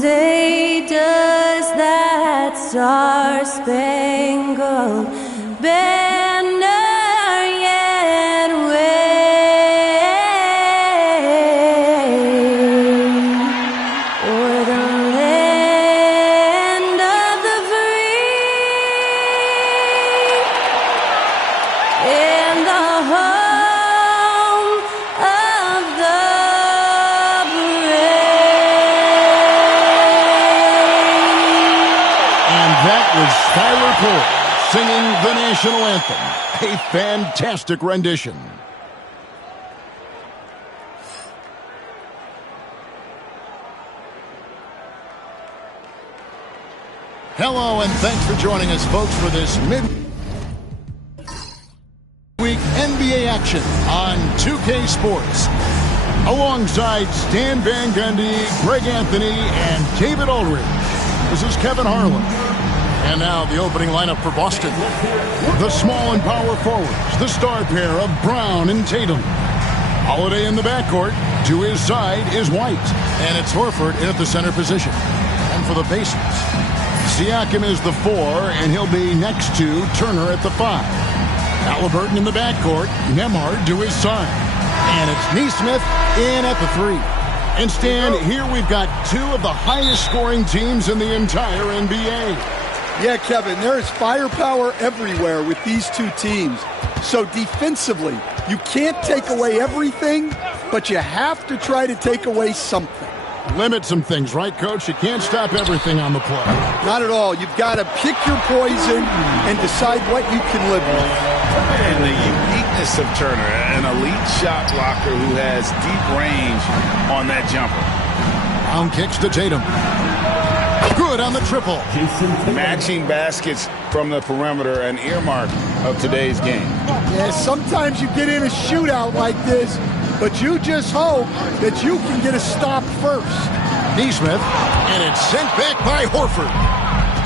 say, does that star-spangled banner yet wave o'er the land of the free and the home of the Tyler Cole singing the national anthem. A fantastic rendition. Hello and thanks for joining us, folks, for this midweek NBA action on 2K Sports. Alongside Stan Van Gundy, Greg Anthony, and David Aldridge, this is Kevin Harlan. And now the opening lineup for Boston. The small and power forwards, the star pair of Brown and Tatum. Holiday in the backcourt. To his side is White. And it's Horford in at the center position. And for the Pacers, Siakam is the 4, and he'll be next to Turner at the 5. Haliburton in the backcourt. Nembhard to his side. And it's Nesmith in at the 3. And Stan, here we've got two of the highest scoring teams in the entire NBA. Yeah, Kevin, there is firepower everywhere with these two teams. So defensively, you can't take away everything, but you have to try to take away something. Limit some things, right, Coach? You can't stop everything on the play. Not at all. You've got to pick your poison and decide what you can live with. And the uniqueness of Turner, an elite shot blocker who has deep range on that jumper. Brown kicks to Tatum. Good on the triple. Matching baskets from the perimeter, an earmark of today's game. Yeah, sometimes you get in a shootout like this, but you just hope that you can get a stop first. Nesmith, and it's sent back by Horford.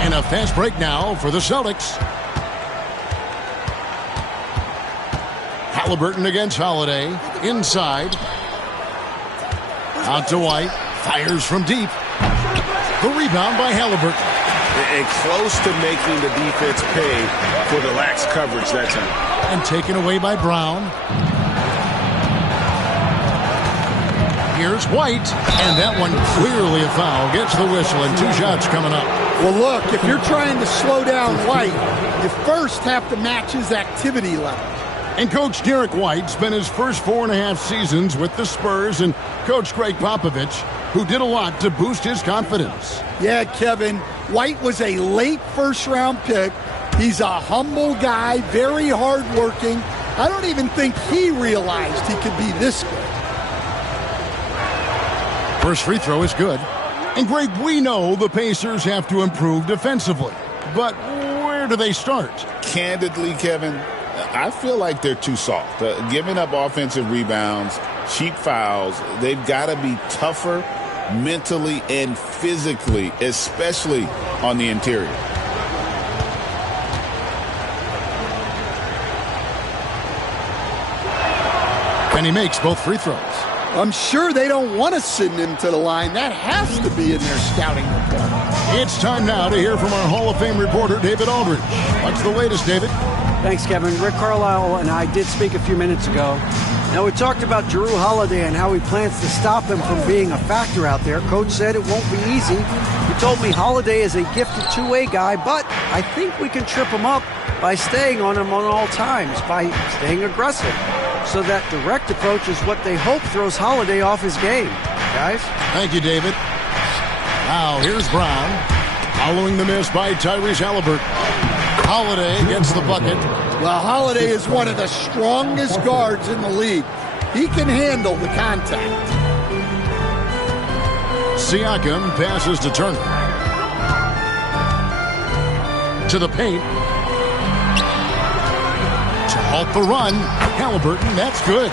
And a fast break now for the Celtics. Haliburton against Holiday. Inside. Out to White. Fires from deep. The rebound by Haliburton. And close to making the defense pay for the lax coverage that time. And taken away by Brown. Here's White. And that one clearly a foul. Gets the whistle and 2 shots coming up. Well, look, if you're trying to slow down White, you first have to match his activity level. And Coach Derek White spent his first 4.5 seasons with the Spurs and Coach Greg Popovich, who did a lot to boost his confidence. Yeah, Kevin, White was a late first-round pick. He's a humble guy, very hard-working. I don't even think he realized he could be this good. First free throw is good. And Greg, we know the Pacers have to improve defensively. But where do they start? Candidly, Kevin, I feel like they're too soft. Giving up offensive rebounds, cheap fouls, they've got to be tougher mentally and physically, especially on the interior. And he makes both free throws. I'm sure they don't want to send him to the line. That has to be in their scouting report. It's time now to hear from our Hall of Fame reporter, David Aldridge. What's the latest, David? Thanks, Kevin. Rick Carlisle and I did speak a few minutes ago. Now, we talked about Jrue Holiday and how he plans to stop him from being a factor out there. Coach said it won't be easy. He told me Holiday is a gifted two-way guy, but I think we can trip him up by staying on him on all times, by staying aggressive. So that direct approach is what they hope throws Holiday off his game. Guys? Thank you, David. Now, here's Brown. Following the miss by Tyrese Haliburton. Holiday gets the bucket. Well, Holiday is one of the strongest guards in the league. He can handle the contact. Siakam passes to Turner. To the paint. To halt the run. Haliburton, that's good.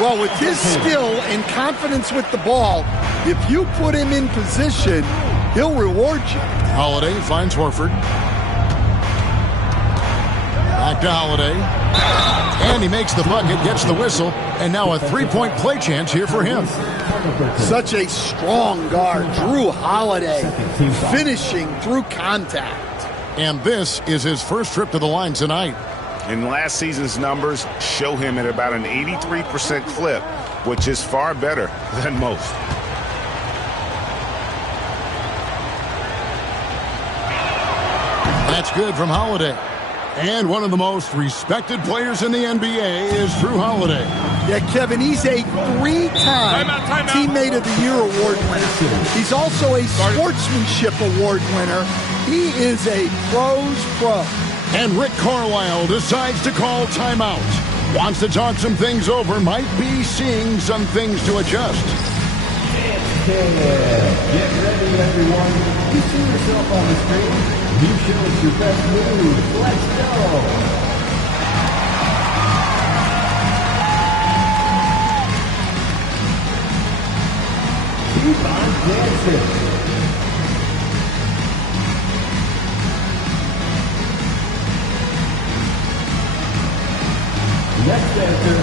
Well, with his skill and confidence with the ball, if you put him in position, he'll reward you. Holiday finds Horford. Back to Holiday. And he makes the bucket, gets the whistle, and now a three-point play chance here for him. Such a strong guard, Jrue Holiday, finishing through contact. And this is his first trip to the line tonight. And last season's numbers show him at about an 83% clip, which is far better than most. That's good from Holiday. And one of the most respected players in the NBA is Jrue Holiday. Yeah, Kevin, he's a three-time Teammate of the Year award winner. He's also a Sportsmanship Award winner. He is a pro's pro. And Rick Carlisle decides to call timeout. Wants to talk some things over, might be seeing some things to adjust. Get ready, everyone. You see yourself on the screen. You show us your best moves. Let's go. Keep on dancing. Next dancer.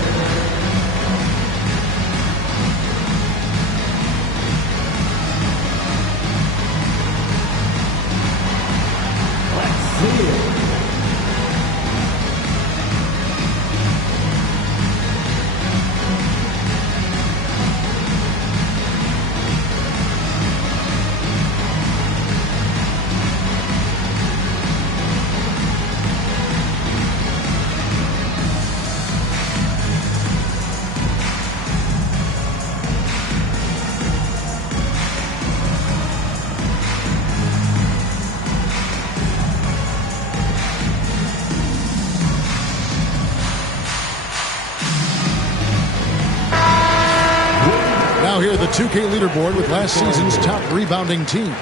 Now here the 2K leaderboard with last season's top rebounding teams.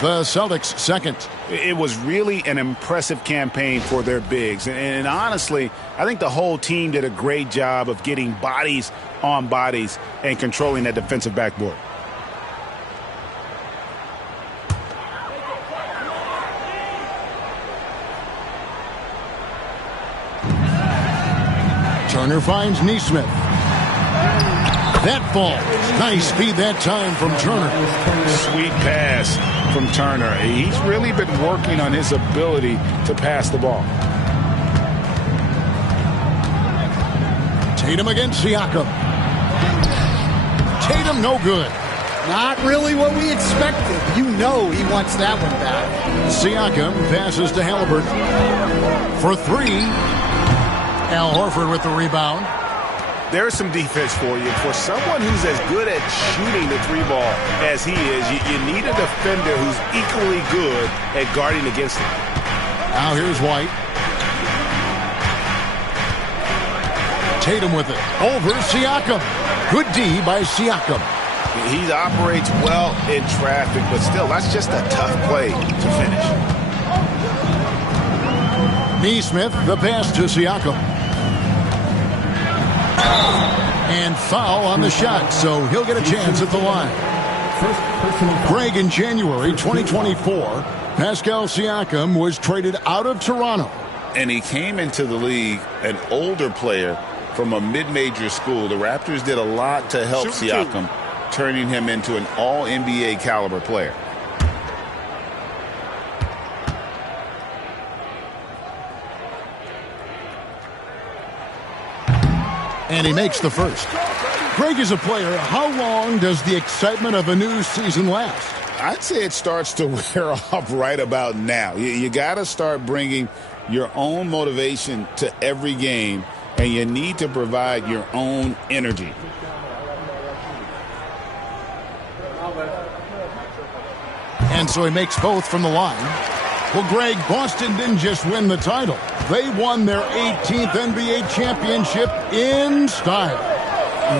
The Celtics second. It was really an impressive campaign for their bigs. And honestly, I think the whole team did a great job of getting bodies on bodies and controlling that defensive backboard. Turner finds Nesmith. That falls. Nice feed that time from Turner. Sweet pass from Turner. He's really been working on his ability to pass the ball. Tatum against Siakam. Tatum no good. Not really what we expected. You know he wants that one back. Siakam passes to Haliburton. For three. Al Horford with the rebound. There's some defense for you. For someone who's as good at shooting the three ball as he is, you need a defender who's equally good at guarding against him. Now here's White. Tatum with it. Over Siakam. Good D by Siakam. He operates well in traffic, but still, that's just a tough play to finish. Nesmith, the pass to Siakam. And foul on the shot, so he'll get a chance at the line. Greg, in January 2024, Pascal Siakam was traded out of Toronto. And he came into the league an older player from a mid-major school. The Raptors did a lot to help Siakam, turning him into an all-NBA caliber player. And he makes the first. Greg is a player. How long does the excitement of a new season last? I'd say it starts to wear off right about now. You got to start bringing your own motivation to every game, and you need to provide your own energy. And so he makes both from the line. Well, Greg, Boston didn't just win the title. They won their 18th NBA championship in style.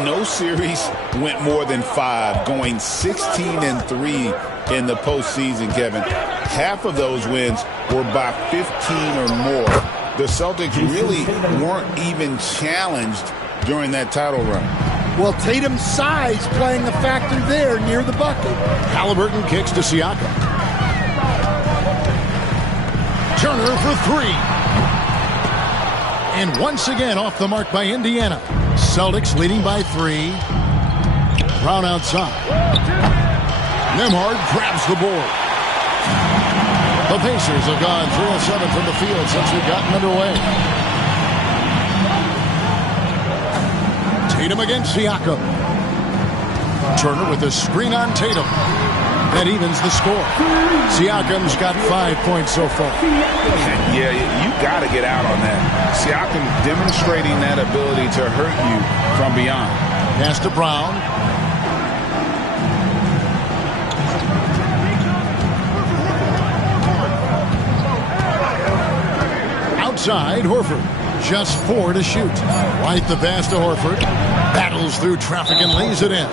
No series went more than 5, going 16-3 in the postseason, Kevin. Half of those wins were by 15 or more. The Celtics really weren't even challenged during that title run. Well, Tatum's size playing a factor there near the bucket. Haliburton kicks to Siakam. Turner for three. And once again off the mark by Indiana. Celtics leading by 3. Brown outside. Nembhard grabs the board. The Pacers have gone 3 of 7 from the field since we've gotten underway. Tatum against Siakam. Turner with a screen on Tatum. That evens the score. Siakam's got 5 points so far. Yeah, you got to get out on that. Siakam demonstrating that ability to hurt you from beyond. Pass to Brown. Outside, Horford. Just 4 to shoot. White the pass to Horford. Battles through traffic and lays it in.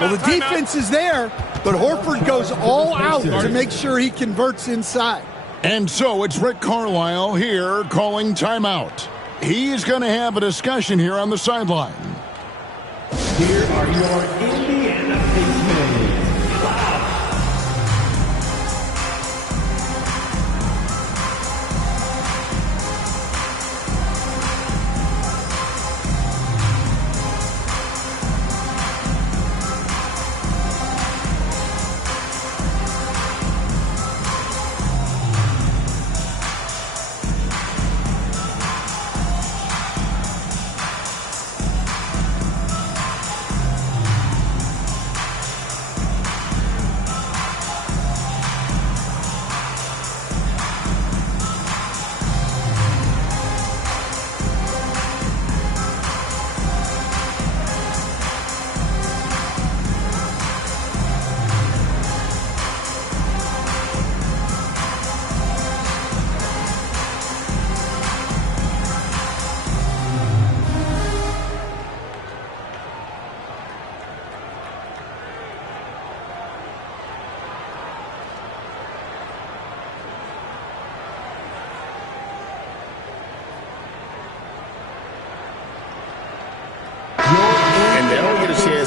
Well, the defense is there, but Horford goes all out to make sure he converts inside. And so it's Rick Carlisle here calling timeout. He's going to have a discussion here on the sideline. Here are your Indiana Pacers.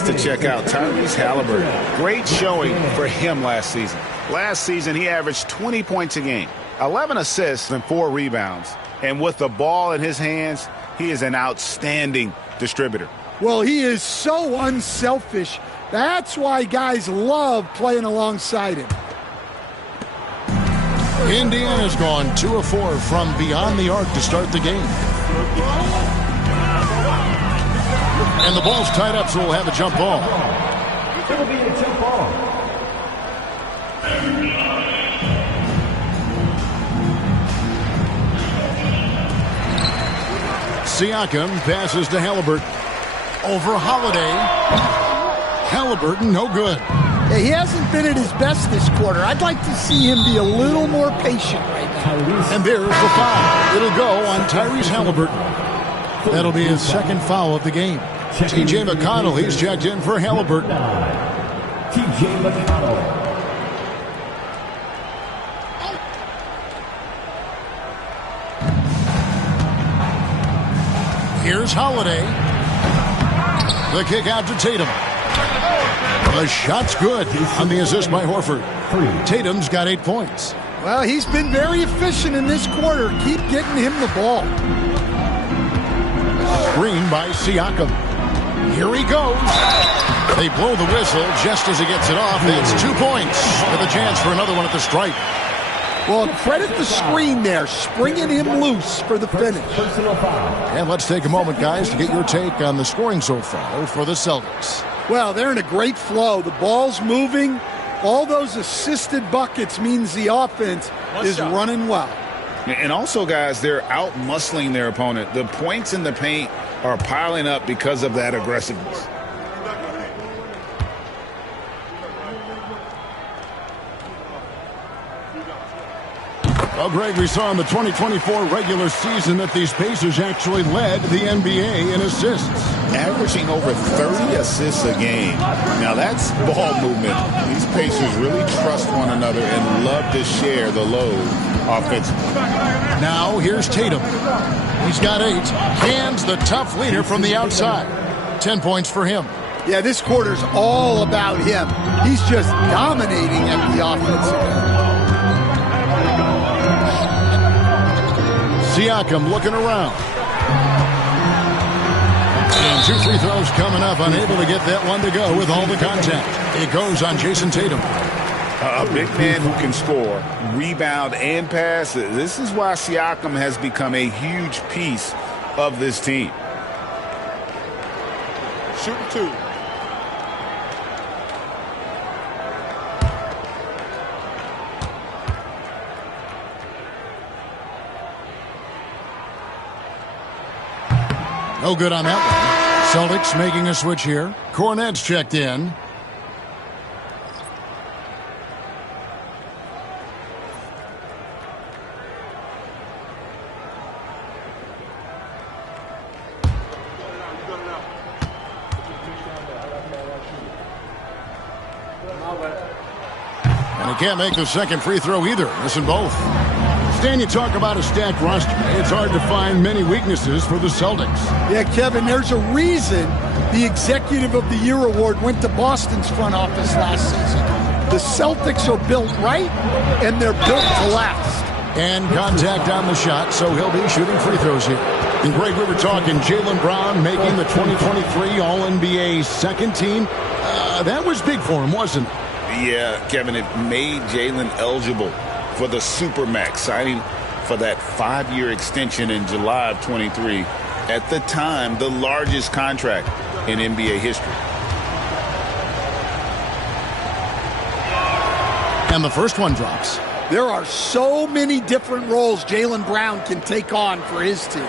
To check out Tyrese Haliburton. Great showing for him last season. Last season, he averaged 20 points a game, 11 assists, and 4 rebounds. And with the ball in his hands, he is an outstanding distributor. Well, he is so unselfish. That's why guys love playing alongside him. Indiana's gone 2 of 4 from beyond the arc to start the game. And the ball's tied up, so we'll have a jump ball. It'll be a jump ball. Siakam passes to Haliburton. Over Holiday. Haliburton, no good. Yeah, he hasn't been at his best this quarter. I'd like to see him be a little more patient right now. And there's the foul. It'll go on Tyrese Haliburton. That'll be his second foul of the game. T.J. McConnell, he's checked in for Haliburton. T.J. McConnell. Here's Holiday. The kick out to Tatum. The shot's good on the assist by Horford. Tatum's got 8 points. Well, he's been very efficient in this quarter. Keep getting him the ball. Screen by Siakam. Here he goes. They blow the whistle just as he gets it off. That's 2 points with a chance for another one at the stripe. Well, credit the screen there, springing him loose for the finish. And let's take a moment, guys, to get your take on the scoring so far for the Celtics. Well, they're in a great flow. The ball's moving. All those assisted buckets means the offense is running well. And also, guys, they're out-muscling their opponent. The points in the paint are piling up because of that aggressiveness. Well, Greg, we saw in the 2024 regular season that these Pacers actually led the NBA in assists. Averaging over 30 assists a game. Now, that's ball movement. These Pacers really trust one another and love to share the load offensively. Now, here's Tatum. He's got 8. Hands the tough leader from the outside. 10 points for him. Yeah, this quarter's all about him. He's just dominating at the offensive end. Siakam looking around. And 2 free throws coming up, unable to get that one to go with all the contact. It goes on Jason Tatum. A big man who can score, rebound, and pass. This is why Siakam has become a huge piece of this team. Shooting 2. No good on that one. Celtics making a switch here. Cornet's checked in. And he can't make the second free throw either. Missing both. Stan, you talk about a stacked roster. It's hard to find many weaknesses for the Celtics. Yeah, Kevin, there's a reason the Executive of the Year award went to Boston's front office last season. The Celtics are built right, and they're built to last. And contact on the shot, so he'll be shooting free throws here. And Greg, we were talking Jaylen Brown making the 2023 All-NBA second team. That was big for him, wasn't it? Yeah, Kevin, it made Jaylen eligible for the Supermax, signing for that 5-year extension in July of 23. At the time, the largest contract in NBA history. And the first one drops. There are so many different roles Jaylen Brown can take on for his team.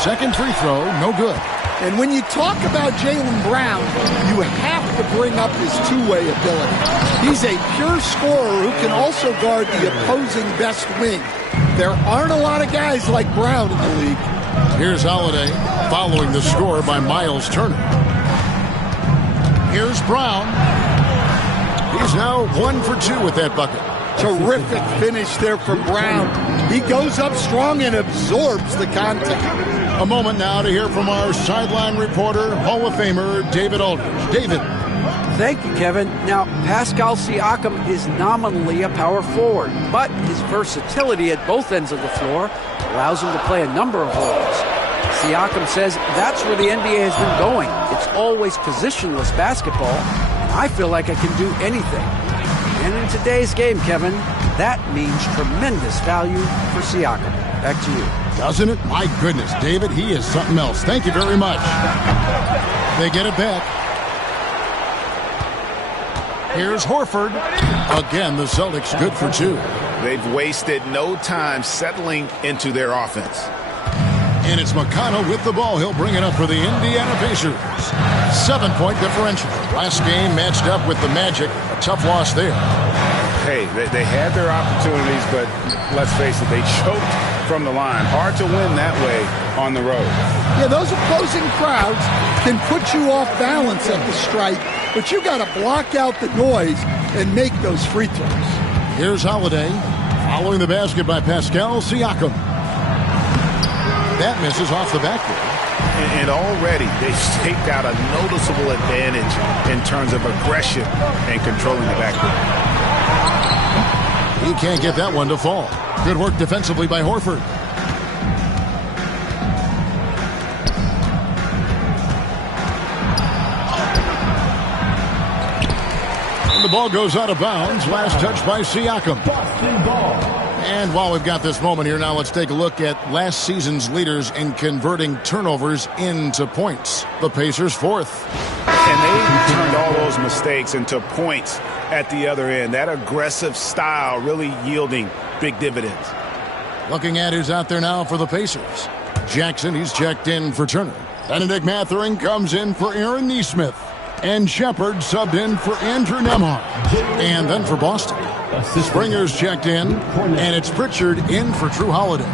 Second free throw, no good. And when you talk about Jaylen Brown, you have to bring up his two-way ability. He's a pure scorer who can also guard the opposing best wing. There aren't a lot of guys like Brown in the league. Here's Holiday following the score by Miles Turner. Here's Brown. He's now 1 for 2 with that bucket. Terrific finish there from Brown. He goes up strong and absorbs the contact. A moment now to hear from our sideline reporter, Hall of Famer David Aldridge. David. Thank you, Kevin. Now, Pascal Siakam is nominally a power forward, but his versatility at both ends of the floor allows him to play a number of roles. Siakam says that's where the NBA has been going. It's always positionless basketball, and I feel like I can do anything. And in today's game, Kevin, that means tremendous value for Siakam. Back to you. Doesn't it? My goodness, David, he is something else. Thank you very much. They get it back. Here's Horford. Again, the Celtics good for 2. They've wasted no time settling into their offense. And it's McConnell with the ball. He'll bring it up for the Indiana Pacers. 7-point differential. Last game matched up with the Magic. A tough loss there. Hey, they had their opportunities, but let's face it, they choked from the line. Hard to win that way on the road. Yeah, those opposing crowds can put you off balance at the stripe, but you got to block out the noise and make those free throws. Here's Holiday following the basket by Pascal Siakam. That misses off the backboard. And already they've staked out a noticeable advantage in terms of aggression and controlling the backboard. He can't get that one to fall. Good work defensively by Horford. And the ball goes out of bounds. Last touch by Siakam. Boston ball. And while we've got this moment here now, let's take a look at last season's leaders in converting turnovers into points. The Pacers 4th. And they turned all those mistakes into points at the other end. That aggressive style really yielding big dividends. Looking at who's out there now for the Pacers. Jackson, he's checked in for Turner. Benedict Mathurin comes in for Aaron Nesmith. And Shepard subbed in for Andrew Nembhard. And then for Boston, Springer's checked in, and it's Pritchard in for Drew Holiday.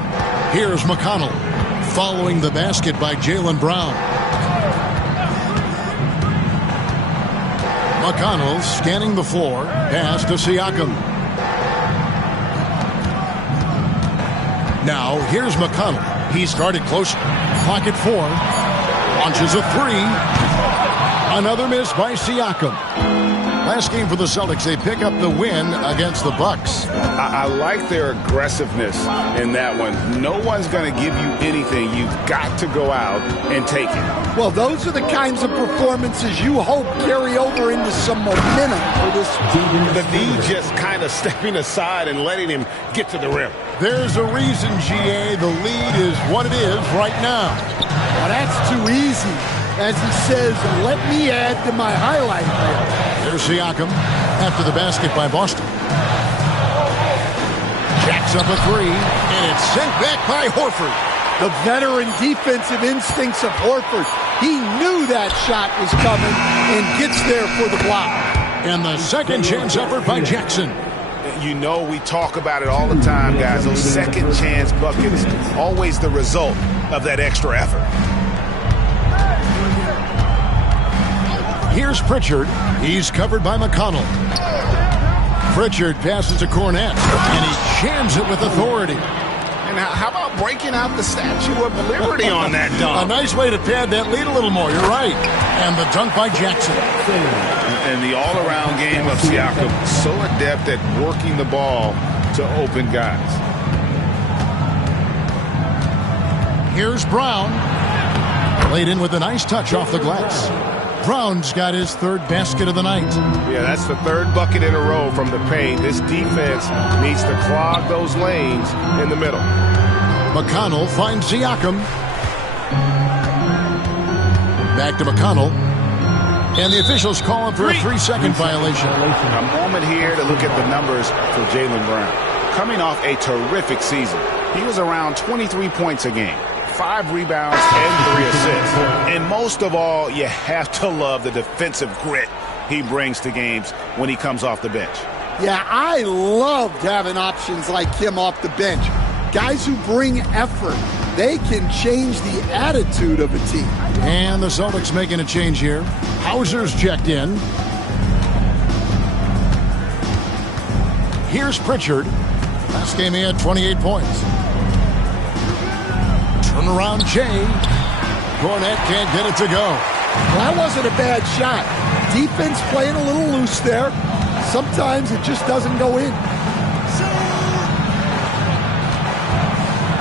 Here's McConnell following the basket by Jaylen Brown. McConnell scanning the floor, pass to Siakam. Now here's McConnell. He started closer. Pocket 4. Launches a three. Another miss by Siakam. Last game for the Celtics, they pick up the win against the Bucks. I like their aggressiveness in that one. No one's going to give you anything. You've got to go out and take it. Well, those are the kinds of performances you hope carry over into some momentum for this team. The D just kind of stepping aside and letting him get to the rim. There's a reason, GA, the lead is what it is right now. Well, that's too easy. As he says, let me add to my highlight reel. There's Siakam after the basket by Boston. Jacks up a three, and it's sent back by Horford. The veteran defensive instincts of Horford. He knew that shot was coming and gets there for the block. And the second chance effort by Jackson. You know, we talk about it all the time, guys. Those second chance buckets, always the result of that extra effort. Here's Pritchard. He's covered by McConnell. Pritchard passes to Cornet, and he jams it with authority. And how about breaking out the Statue of Liberty on that dunk? A nice way to pad that lead a little more. You're right. And the dunk by Jackson. And the all-around game of Siakam, so adept at working the ball to open guys. Here's Brown. Laid in with a nice touch off the glass. Brown's got his third basket of the night. Yeah, that's the third bucket in a row from the paint. This defense needs to clog those lanes in the middle. McConnell finds Siakam. Back to McConnell. And the officials call him for a 3-second violation. A moment here to look at the numbers for Jaylen Brown. Coming off a terrific season. He was around 23 points a game. 5 rebounds and 3 assists. And most of all, you have to love the defensive grit he brings to games when he comes off the bench. Yeah, I loved having options like him off the bench. Guys who bring effort. They can change the attitude of a team. And the Celtics making a change here. Hauser's checked in. Here's Pritchard. Last game he had 28 points. Turnaround Jay. Cornet can't get it to go. Well, that wasn't a bad shot. Defense playing a little loose there. Sometimes it just doesn't go in.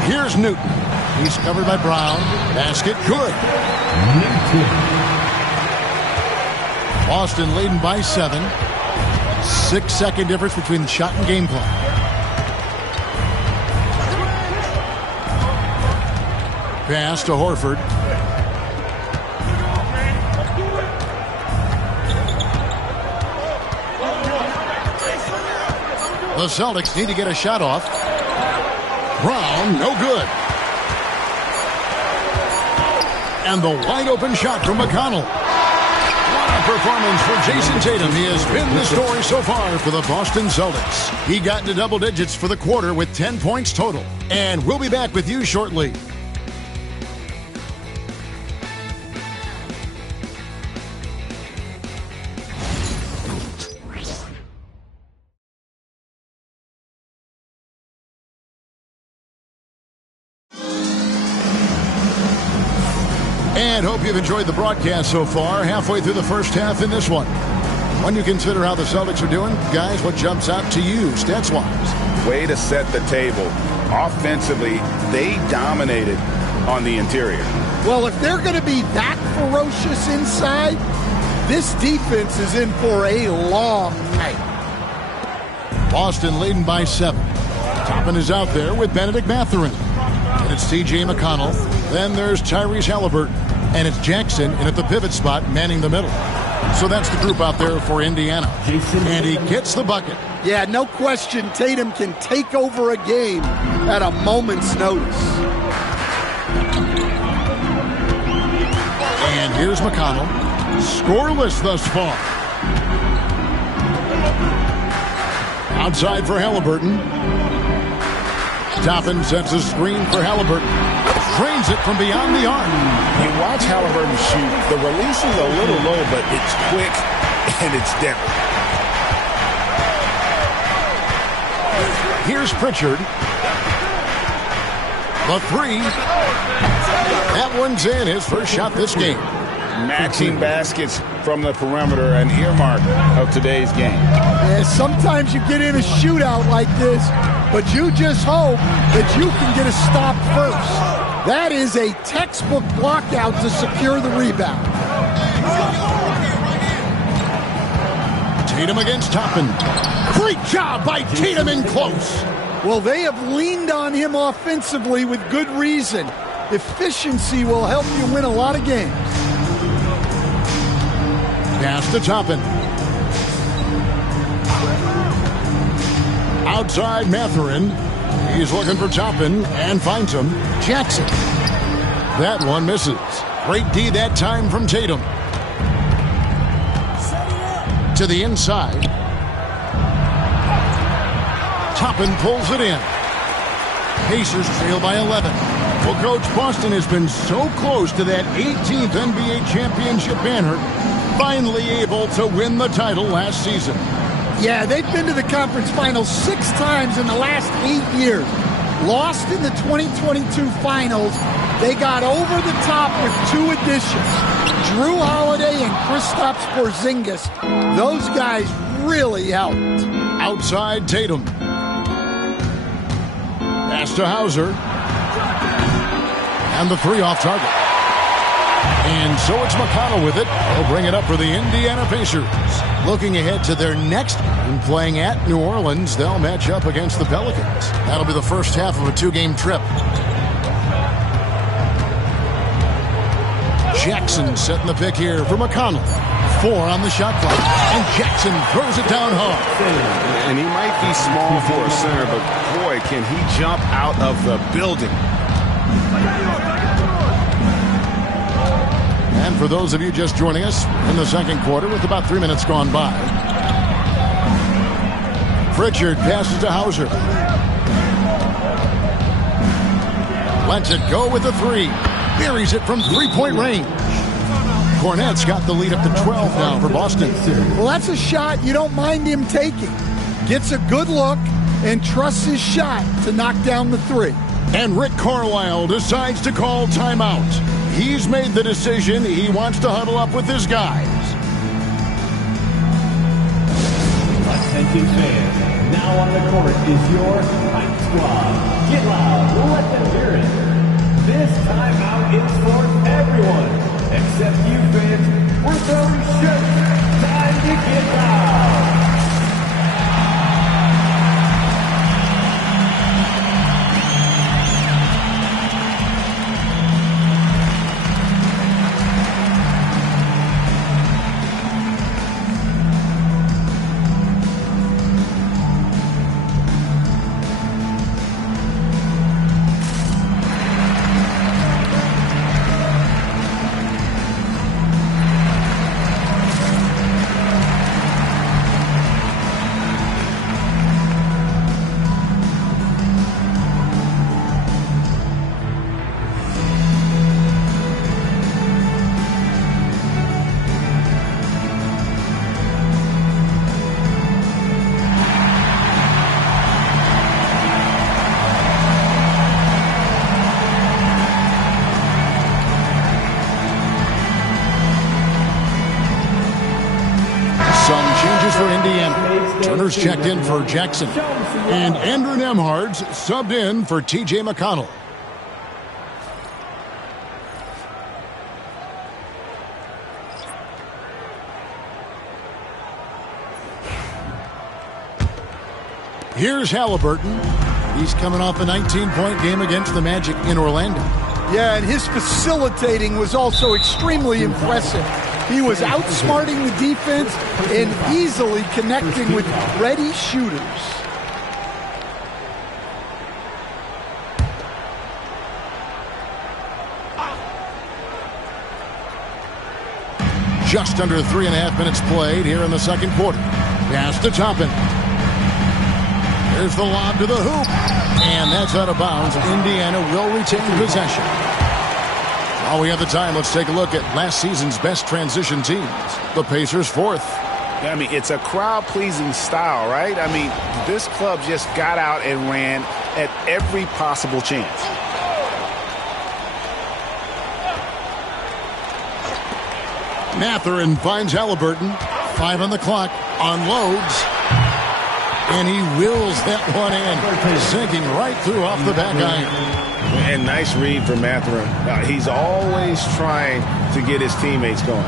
Here's Newton. He's covered by Brown. Basket good. Boston leading by 7. 6-second difference between the shot and game clock. Pass to Horford. The Celtics need to get a shot off. Brown, no good. And the wide open shot from McConnell. What a performance for Jason Tatum. He has been the story so far for the Boston Celtics. He got into double digits for the quarter with 10 points total. And we'll be back with you shortly. And hope you've enjoyed the broadcast so far. Halfway through the first half in this one. When you consider how the Celtics are doing, guys, what jumps out to you stats-wise? Way to set the table. Offensively, they dominated on the interior. Well, if they're going to be that ferocious inside, this defense is in for a long night. Boston leading by 7. Toppin is out there with Benedict Mathurin. And it's T.J. McConnell. Then there's Tyrese Haliburton. And it's Jackson in at the pivot spot, manning the middle. So that's the group out there for Indiana. And he gets the bucket. Yeah, no question, Tatum can take over a game at a moment's notice. And here's McConnell. Scoreless thus far. Outside for Haliburton. Toppin sets a screen for Haliburton. Drains it from beyond the arc. You watch Haliburton shoot. The release is a little low, but it's quick and it's deadly. Here's Pritchard. The 3. That one's in, his first shot this game. Matching baskets from the perimeter, an earmark of today's game. Yeah, sometimes you get in a shootout like this, but you just hope that you can get a stop first. That is a textbook blockout to secure the rebound. Tatum against Toppin. Great job by Tatum in close. Well, they have leaned on him offensively with good reason. Efficiency will help you win a lot of games. Pass to Toppin. Outside Mathurin. He's looking for Toppin and finds him. Jackson. That one misses. Great D that time from Tatum. To the inside. Toppin pulls it in. Pacers trail by 11. Well, Coach, Boston has been so close to that 18th NBA championship banner, finally able to win the title last season. Yeah, they've been to the conference finals 6 times in the last 8 years. Lost in the 2022 finals. They got over the top with 2 additions. Drew Holiday and Kristaps Porzingis. Those guys really helped. Outside Tatum. Pass to Hauser. And the 3 off target. And so it's McConnell with it. He'll bring it up for the Indiana Pacers. Looking ahead to their next game, playing at New Orleans, they'll match up against the Pelicans. That'll be the first half of a 2-game trip. Jackson setting the pick here for McConnell. 4 on the shot clock. And Jackson throws it down hard. And he might be small for a center, but boy, can he jump out of the building. And for those of you just joining us in the second quarter with about 3 minutes gone by. Pritchard passes to Hauser. Lets it go with a 3. Buries it from 3-point range. Cornette's got the lead up to 12 now for Boston. Well, that's a shot you don't mind him taking. Gets a good look and trusts his shot to knock down the 3. And Rick Carlisle decides to call timeout. He's made the decision. He wants to huddle up with his guys. Attention fans, now on the court is your hype squad. Get loud, let them hear it. This timeout is for everyone, except you fans. We're throwing shirts. Time to get loud. For Indiana. Turner's checked in for Jackson. And Andrew Nembhard's subbed in for T.J. McConnell. Here's Haliburton. He's coming off a 19-point game against the Magic in Orlando. Yeah, and his facilitating was also extremely impressive. He was outsmarting the defense and easily connecting with ready shooters. Just under 3.5 minutes played here in the second quarter. Pass to Toppin. There's the lob to the hoop. And that's out of bounds. Indiana will retain possession. While we have the time, let's take a look at last season's best transition teams. The Pacers 4th. I mean, it's a crowd-pleasing style, right? I mean, this club just got out and ran at every possible chance. Mathurin finds Haliburton. 5 on the clock. Unloads. And he wills that one in. Sinking right through off the back iron. And nice read from Mathurin. He's always trying to get his teammates going.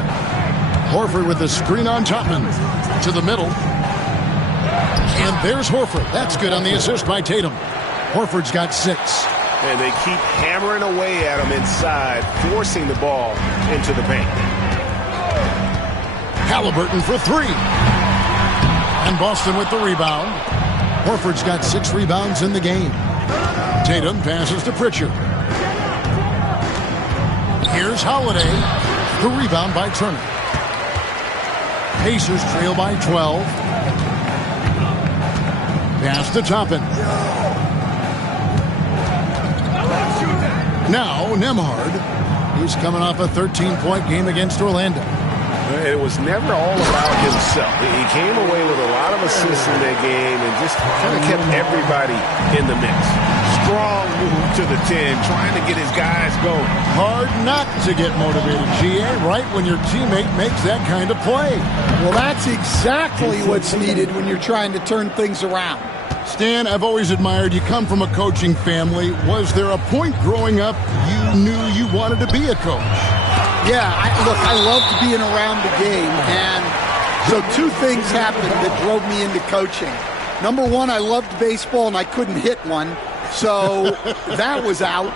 Horford with the screen on Topman. To the middle. And there's Horford. That's good on the assist by Tatum. Horford's got 6. And they keep hammering away at him inside, forcing the ball into the paint. Haliburton for 3. And Boston with the rebound. Horford's got 6 rebounds in the game. Tatum passes to Pritchard. Here's Holiday. The rebound by Turner. Pacers trail by 12. Pass to Toppin. Now Nembhard. He's coming off a 13-point game against Orlando. It was never all about himself. He came away with a lot of assists in that game and just kind of kept everybody in the mix. Strong move to the 10, trying to get his guys going. Hard not to get motivated, GA, right when your teammate makes that kind of play. Well, that's exactly what's needed when you're trying to turn things around. Stan, I've always admired you. Come from a coaching family. Was there a point growing up you knew you wanted to be a coach? Yeah, I loved being around the game, and so 2 things happened that drove me into coaching. Number 1, I loved baseball, and I couldn't hit one, so that was out.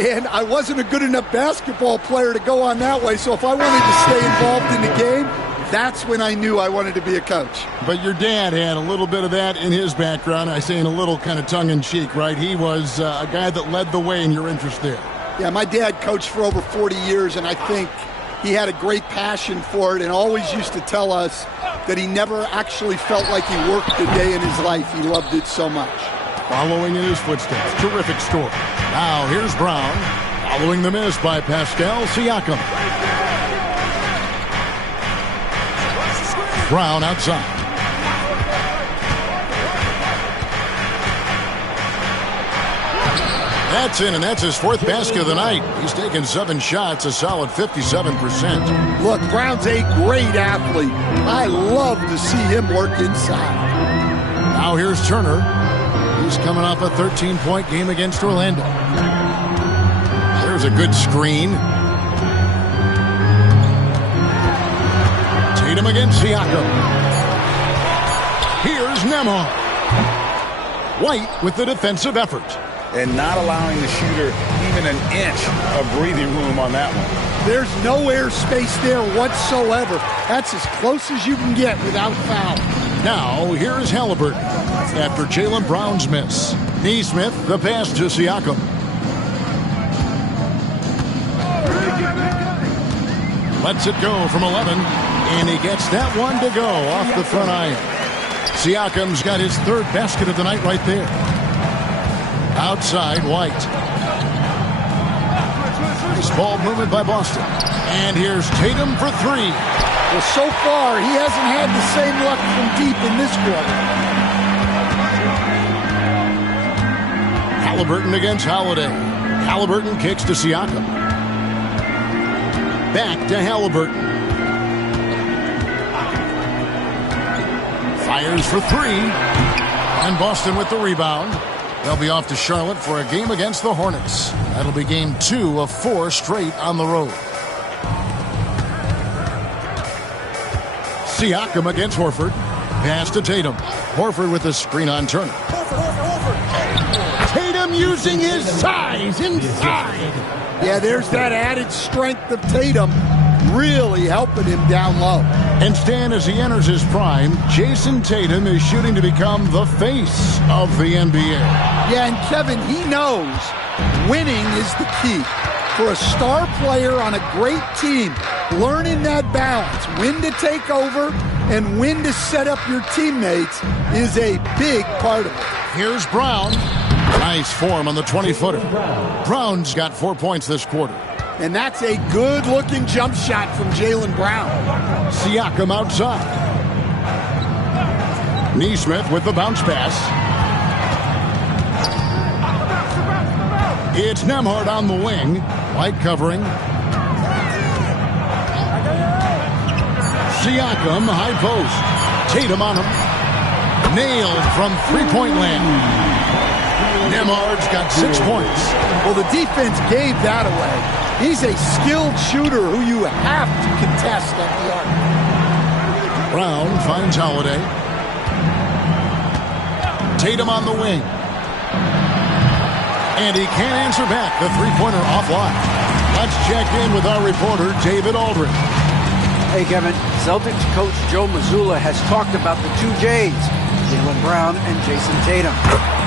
And I wasn't a good enough basketball player to go on that way, so if I wanted to stay involved in the game, that's when I knew I wanted to be a coach. But your dad had a little bit of that in his background. I say in a little kind of tongue-in-cheek, right? He was a guy that led the way in your interest there. Yeah, my dad coached for over 40 years, and I think he had a great passion for it and always used to tell us that he never actually felt like he worked a day in his life. He loved it so much. Following in his footsteps. Terrific story. Now here's Brown. Following the miss by Pascal Siakam. Brown outside. That's in, and that's his 4th basket of the night. He's taken 7 shots, a solid 57%. Look, Brown's a great athlete. I love to see him work inside. Now here's Turner. He's coming off a 13-point game against Orlando. There's a good screen. Tatum against Siakam. Here's Nembhard. White with the defensive effort. And not allowing the shooter even an inch of breathing room on that one. There's no air space there whatsoever. That's as close as you can get without a foul. Now, here is Haliburton after Jaylen Brown's miss. Neesmith, the pass to Siakam. Lets it go from 11, and he gets that one to go off the front iron. Siakam's got his 3rd basket of the night right there. Outside, White. Nice ball movement by Boston. And here's Tatum for 3. Well, so far, he hasn't had the same luck from deep in this quarter. Haliburton against Holiday. Haliburton kicks to Siakam. Back to Haliburton. Fires for 3. And Boston with the rebound. They'll be off to Charlotte for a game against the Hornets. That'll be game 2 of 4 straight on the road. Siakam against Horford. Pass to Tatum. Horford with the screen on Turner. Tatum using his size inside. Yeah, there's that added strength of Tatum really helping him down low. And Stan, as he enters his prime, Jason Tatum is shooting to become the face of the NBA. Yeah, and Kevin, he knows winning is the key. For a star player on a great team, learning that balance, when to take over and when to set up your teammates is a big part of it. Here's Brown. Nice form on the 20-footer. Brown's got 4 points this quarter. And that's a good-looking jump shot from Jaylen Brown. Siakam outside. Neesmith with the bounce pass. It's Nembhard on the wing. White covering. Siakam, high post. Tatum on him. Nailed from three-point land. Nembhard's got 6 points. Well, the defense gave that away. He's a skilled shooter who you have to contest at the arc. Brown finds Holiday. Tatum on the wing. And he can't answer back. The three-pointer offline. Let's check in with our reporter, David Aldridge. Hey, Kevin. Celtics coach Joe Mazzulla has talked about the two J's, Jaylen Brown and Jason Tatum.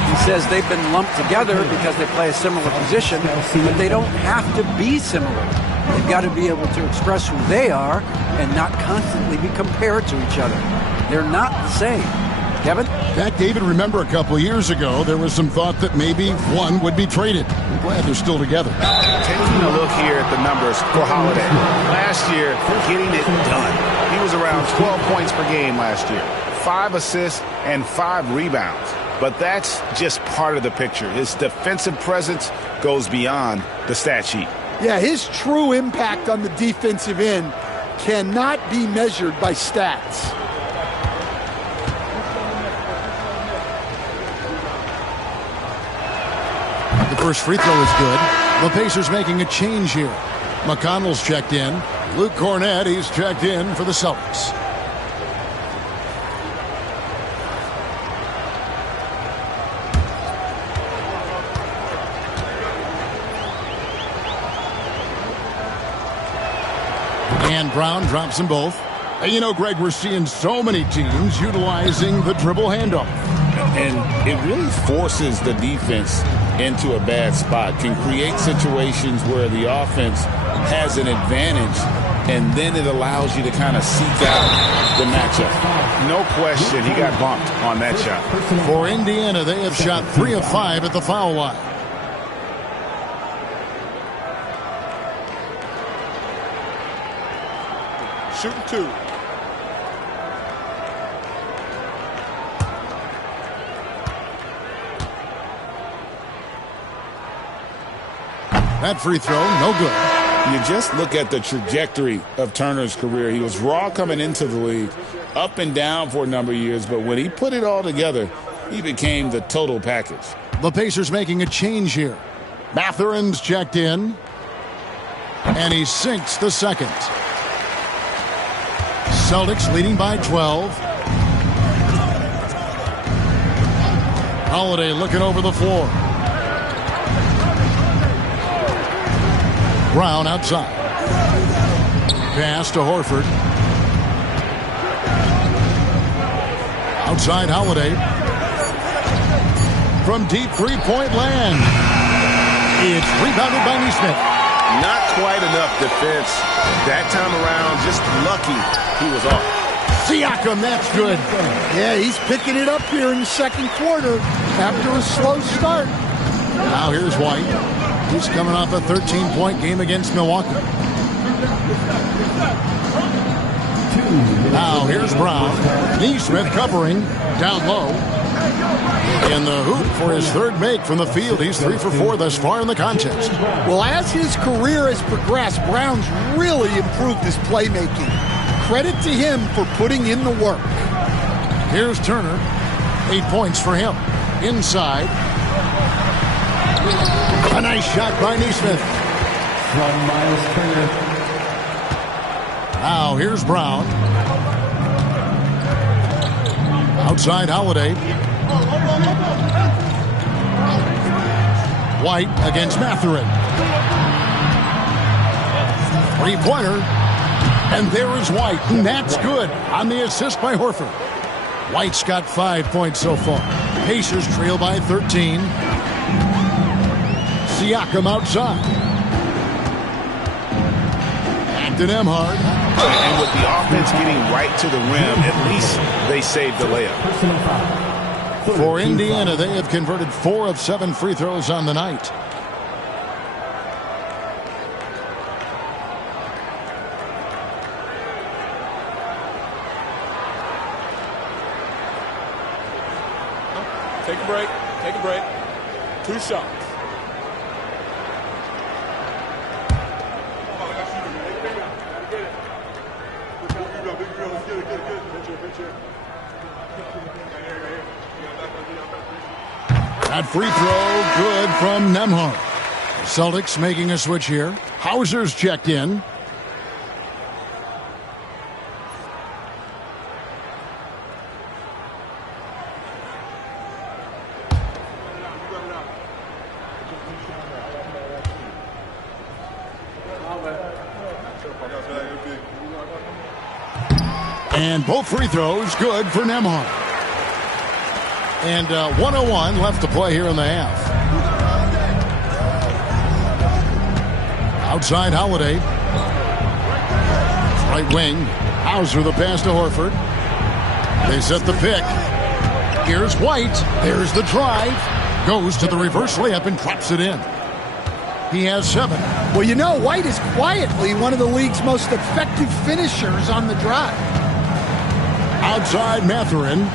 He says they've been lumped together because they play a similar position, but they don't have to be similar. They've got to be able to express who they are and not constantly be compared to each other. They're not the same. Kevin? In fact, David, remember a couple of years ago, there was some thought that maybe one would be traded. I'm glad they're still together. Taking a look here at the numbers for Holiday. Last year, getting it done. He was around 12 points per game last year. 5 assists and 5 rebounds. But that's just part of the picture. His defensive presence goes beyond the stat sheet. Yeah, his true impact on the defensive end cannot be measured by stats. The first free throw is good. The Pacers making a change here. McConnell's checked in. Luke Cornett, he's checked in for the Celtics. And Brown drops them both. And you know, Greg, we're seeing so many teams utilizing the dribble handoff. And it really forces the defense into a bad spot, can create situations where the offense has an advantage, and then it allows you to kind of seek out the matchup. No question he got bumped on that shot. For Indiana, they have shot 3 of 5 at the foul line. Shooting 2. That free throw, no good. You just look at the trajectory of Turner's career. He was raw coming into the league, up and down for a number of years, but when he put it all together, he became the total package. The Pacers making a change here. Mathurin's checked in, and he sinks the second. Celtics leading by 12. Holiday looking over the floor. Brown outside. Pass to Horford. Outside Holiday. From deep three-point land. It's rebounded by Nesmith. Not quite enough defense that time around. Just lucky he was off. Siakam, that's good. Yeah, he's picking it up here in the second quarter after a slow start. Now here's White. He's coming off a 13-point game against Milwaukee. Now here's Brown. Nesmith covering down low. In the hoop for his third make from the field. He's 3 for 4 thus far in the contest. Well, as his career has progressed, Brown's really improved his playmaking. Credit to him for putting in the work. Here's Turner. 8 points for him. Inside. A nice shot by Nesmith. From Miles Turner. Now here's Brown. Outside Holiday. White against Mathurin. Three-pointer. And there is White. And that's good on the assist by Horford. White's got 5 points so far. Pacers trail by 13. Siakam outside. Back to Nembhard. And with the offense getting right to the rim, at least they saved the layup. For Indiana, they have converted 4 of 7 free throws on the night. Take a break. Take a break. 2 shots. That free throw, good from Nembhard. Celtics making a switch here. Hauser's checked in. And both free throws good for Nembhard. And 1:01 left to play here in the half. Outside Holiday. Right wing. Hauser the pass to Horford. They set the pick. Here's White. There's the drive. Goes to the reverse layup and drops it in. He has 7. Well, you know, White is quietly one of the league's most effective finishers on the drive. Outside Mathurin.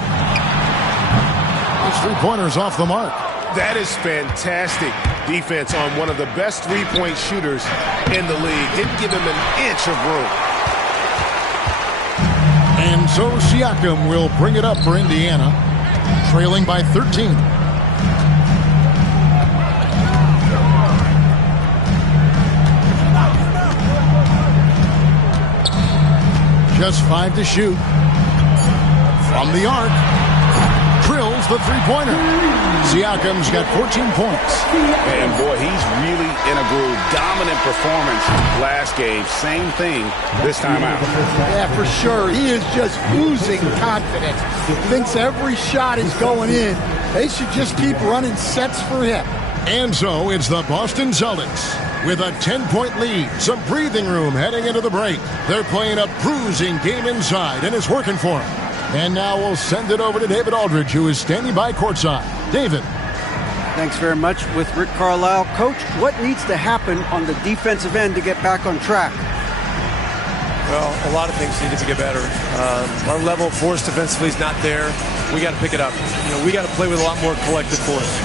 His three-pointer's off the mark. That is fantastic defense on one of the best three-point shooters in the league. Didn't give him an inch of room. And so Siakam will bring it up for Indiana, trailing by 13. Just 5 to shoot. From the arc. Drills the three-pointer. Siakam's got 14 points. And boy, he's really in a groove. Dominant performance last game. Same thing this time out. Yeah, for sure. He is just oozing confidence. Thinks every shot is going in. They should just keep running sets for him. And so it's the Boston Celtics with a 10-point lead. Some breathing room heading into the break. They're playing a bruising game inside, and it's working for them. And now we'll send it over to David Aldridge, who is standing by courtside. David. Thanks very much with Rick Carlisle. Coach, what needs to happen on the defensive end to get back on track? Well, a lot of things need to get better. Our level of force defensively is not there. We got to pick it up. We got to play with a lot more collective force.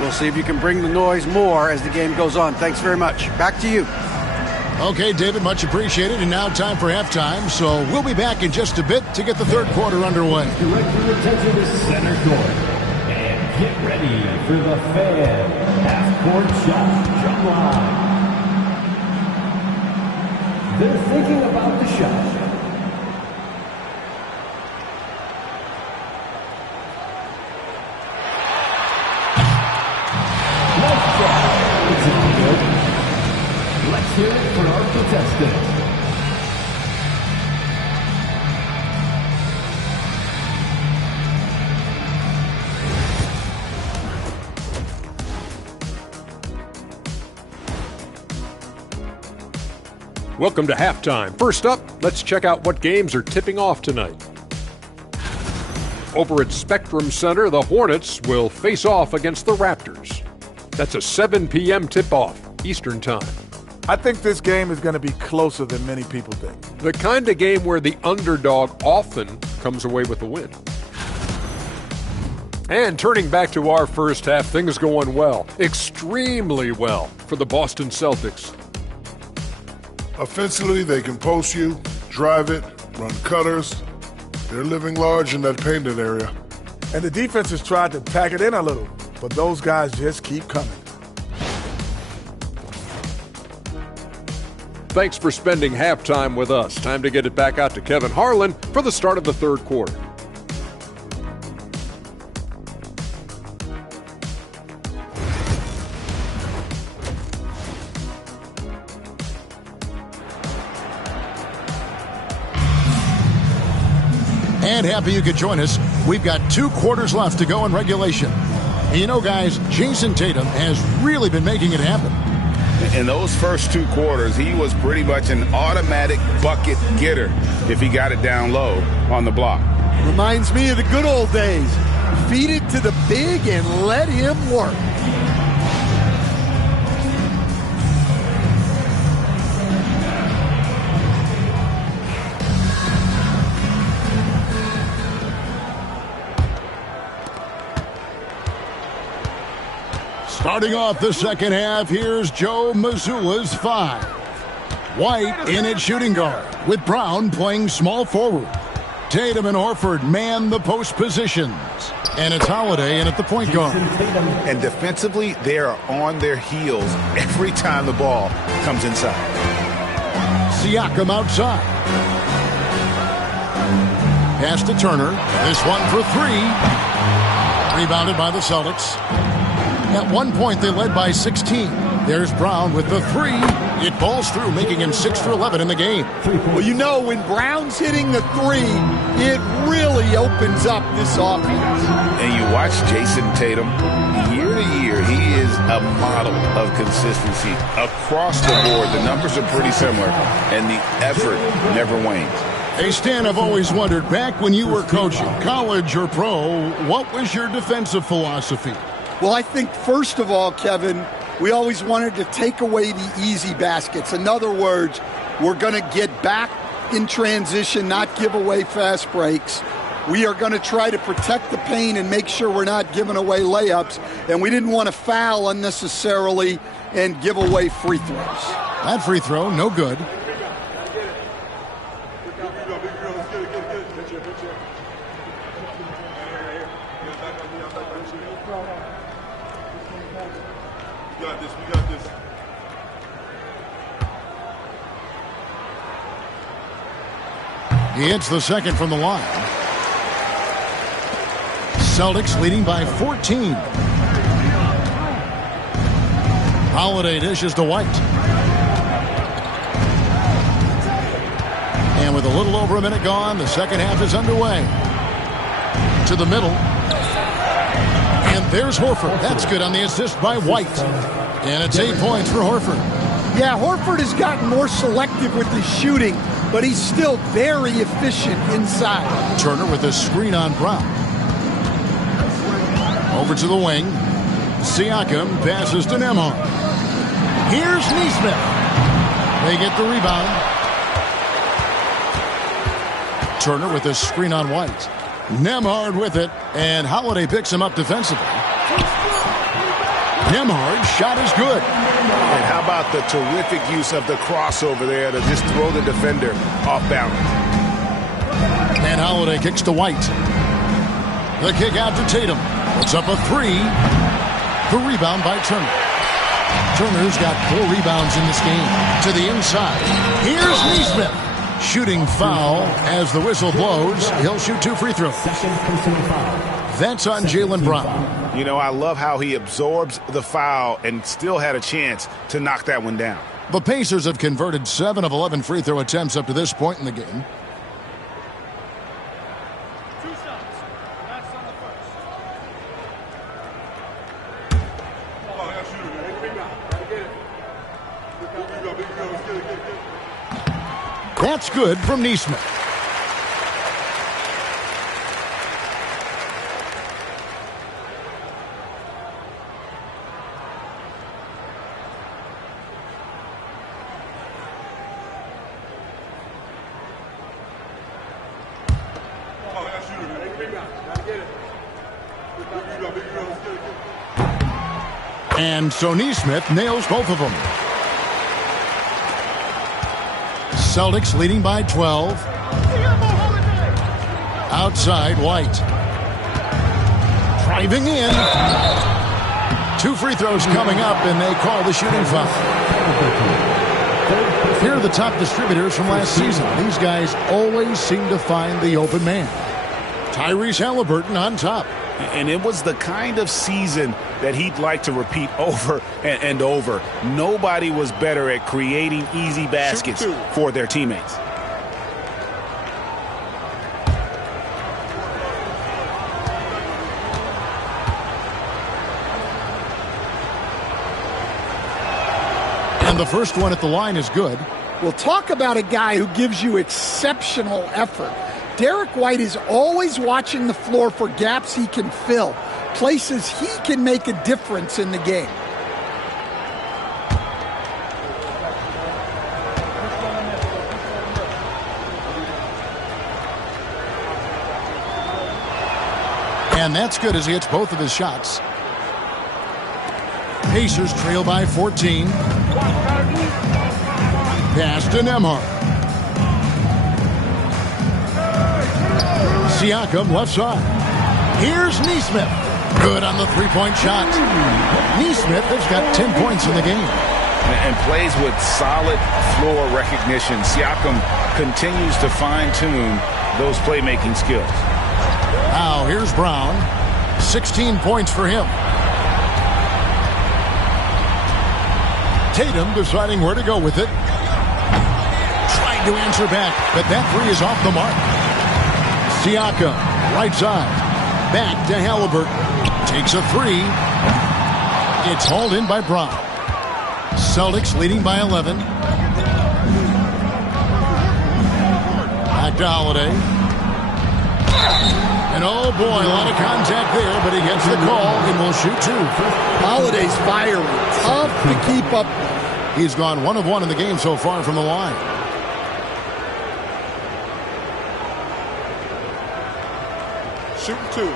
We'll see if you can bring the noise more as the game goes on. Thanks very much. Back to you. Okay, David, much appreciated. And now time for halftime. So we'll be back in just a bit to get the third quarter underway. Direct your attention to center court. And get ready for the fan half-court shot drum line. They're thinking about the shot. Let's hear it for our contestants. Welcome to halftime. First up, let's check out what games are tipping off tonight. Over at Spectrum Center, the Hornets will face off against the Raptors. That's a 7 p.m. tip-off, Eastern Time. I think this game is going to be closer than many people think. The kind of game where the underdog often comes away with the win. And turning back to our first half, things going well, extremely well for the Boston Celtics. Offensively, they can post you, drive it, run cutters. They're living large in that painted area. And the defense has tried to pack it in a little, but those guys just keep coming. Thanks for spending halftime with us. Time to get it back out to Kevin Harlan for the start of the third quarter. And happy you could join us. We've got 2 quarters left to go in regulation. And you know, guys, Jason Tatum has really been making it happen. In those first 2 quarters, he was pretty much an automatic bucket getter if he got it down low on the block. Reminds me of the good old days. Feed it to the big and let him work. Starting off the second half, here's Joe Mazzulla's 5. White in at shooting guard, with Brown playing small forward. Tatum and Horford man the post positions. And it's Holiday in at the point guard. And defensively, they are on their heels every time the ball comes inside. Siakam outside. Pass to Turner. This one for three. Rebounded by the Celtics. At one point, they led by 16. There's Brown with the three. It balls through, making him 6 for 11 in the game. Well, you know, when Brown's hitting the three, it really opens up this offense. And you watch Jason Tatum, year to year, he is a model of consistency. Across the board, the numbers are pretty similar, and the effort never wanes. Hey, Stan, I've always wondered, back when you were coaching, college or pro, what was your defensive philosophy? Well, I think, first of all, Kevin, we always wanted to take away the easy baskets. In other words, we're going to get back in transition, not give away fast breaks. We are going to try to protect the paint and make sure we're not giving away layups. And we didn't want to foul unnecessarily and give away free throws. That free throw, no good. He hits the second from the line. Celtics leading by 14. Holiday dishes to White. And with a little over a minute gone, the second half is underway. To the middle. And there's Horford. That's good on the assist by White. And it's 8 points for Horford. Yeah, Horford has gotten more selective with his shooting, but he's still very efficient inside. Turner with a screen on Brown. Over to the wing. Siakam passes to Nembhard. Here's Nesmith. They get the rebound. Turner with a screen on White. Nembhard with it, and Holiday picks him up defensively. Nembhard's shot is good. And how about the terrific use of the crossover there to just throw the defender off balance. And Holiday kicks to White. The kick out to Tatum. Puts up a three. The rebound by Turner. Turner's got 4 rebounds in this game. To the inside. Here's Nesmith. Shooting foul as the whistle blows. He'll shoot 2 free throws. That's on Jaylen Brown. You know, I love how he absorbs the foul and still had a chance to knock that one down. The Pacers have converted 7 of 11 free throw attempts up to this point in the game. That's good from Nesmith. And so Nesmith nails both of them. Celtics leading by 12. Outside, White. Driving in. 2 free throws coming up, and they call the shooting foul. Here are the top distributors from last season. These guys always seem to find the open man. Tyrese Haliburton on top. And it was the kind of season that he'd like to repeat over and over. Nobody was better at creating easy baskets for their teammates. And the first one at the line is good. Well, talk about a guy who gives you exceptional effort. Derek White is always watching the floor for gaps he can fill, places he can make a difference in the game. And that's good as he hits both of his shots. Pacers trail by 14. Pass to Nembhard. Siakam left side. Here's Nesmith. Good on the three-point shot. Nesmith has got 10 points in the game. And plays with solid floor recognition. Siakam continues to fine-tune those playmaking skills. Now here's Brown. 16 points for him. Tatum deciding where to go with it. Trying to answer back, but that three is off the mark. Siakam, right side. Back to Haliburton. Takes a three. It's hauled in by Brown. Celtics leading by 11. Back to Holiday. And oh boy, a lot of contact there, but he gets the call and will shoot two. Holiday's firing. Tough to keep up. He's gone 1 of 1 in the game so far from the line. Shooting two.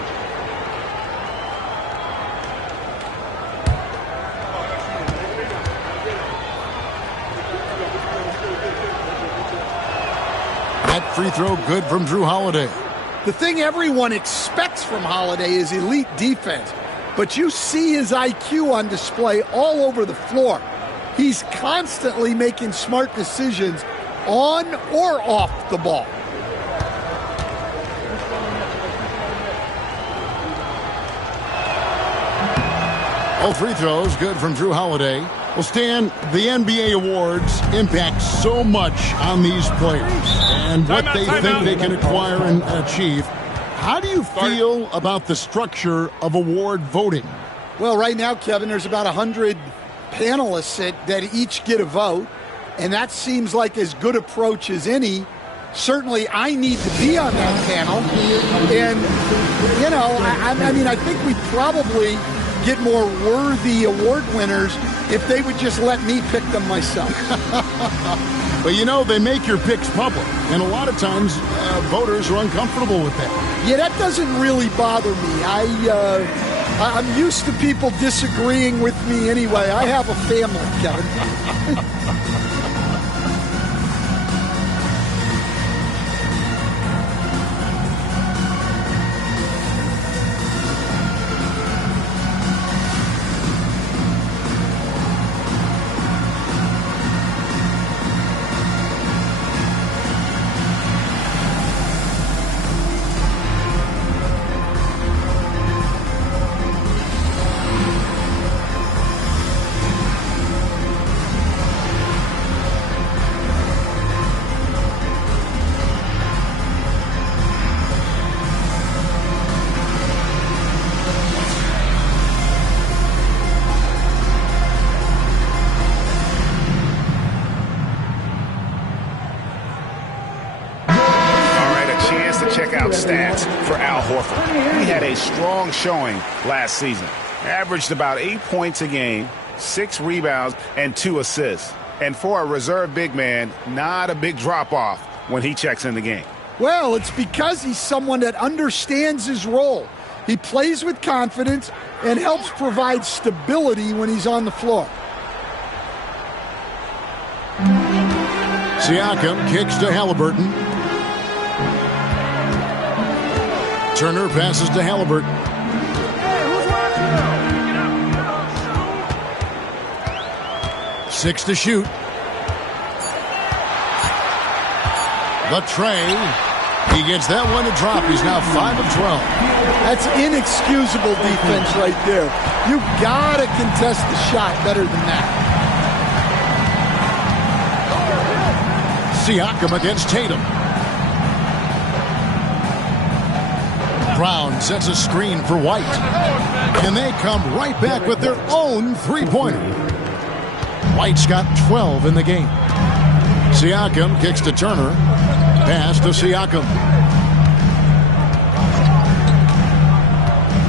That free throw good from Drew Holiday. The thing everyone expects from Holiday is elite defense, but you see his IQ on display all over the floor. He's constantly making smart decisions on or off the ball. All free throws good from Drew Holiday. Well, Stan, the NBA awards impact so much on these players and what they think they can acquire and achieve. How do you feel about the structure of award voting? Well, right now, Kevin, there's about 100 panelists that each get a vote, and that seems like as good approach as any. Certainly, I need to be on that panel, and, you know, I mean, I think we probably get more worthy award winners if they would just let me pick them myself. But, you know, they make your picks public, and a lot of times voters are uncomfortable with that. Yeah, that doesn't really bother me. I'm used to people disagreeing with me anyway. I have a family, Kevin. Stats for Al Horford. He had a strong showing last season. Averaged about 8 points a game, 6 rebounds, and 2 assists. And for a reserve big man, not a big drop-off when he checks in the game. Well, it's because he's someone that understands his role. He plays with confidence and helps provide stability when he's on the floor. Siakam kicks to Haliburton. Turner passes to Haliburton. 6 to shoot. The tray. He gets that one to drop. He's now 5 of 12. That's inexcusable defense right there. You gotta contest the shot better than that. Siakam against Tatum. Brown sets a screen for White. And they come right back with their own three-pointer. White's got 12 in the game. Siakam kicks to Turner. Pass to Siakam.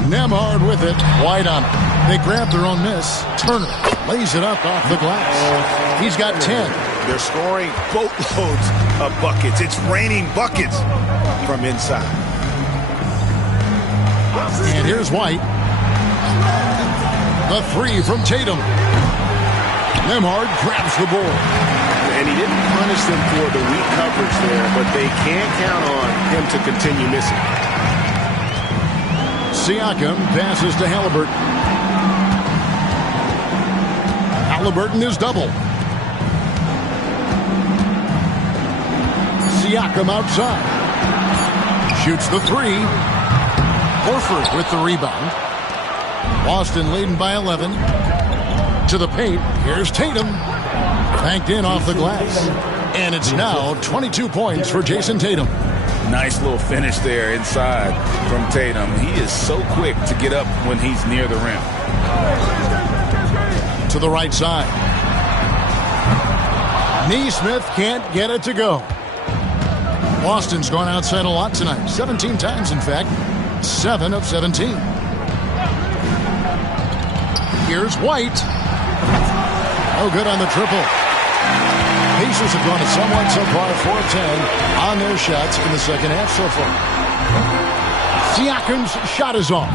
Nembhard with it. White on it. They grab their own miss. Turner lays it up off the glass. He's got 10. They're scoring boatloads of buckets. It's raining buckets from inside. And here's White. The three from Tatum. Nembhard grabs the board. And he didn't punish them for the weak coverage there, but they can't count on him to continue missing. Siakam passes to Haliburton. Haliburton is double. Siakam outside. Shoots the three. Horford with the rebound. Boston leading by 11. To the paint. Here's Tatum. Banked in off the glass. And it's now 22 points for Jason Tatum. Nice little finish there inside from Tatum. He is so quick to get up when he's near the rim. To the right side. Neesmith can't get it to go. Boston's gone outside a lot tonight. 17 times, in fact. 7 of 17. Here's White. No good on the triple. Pacers have gone somewhat so far 4 of 10 on their shots in the second half so far. Siakam's shot is off.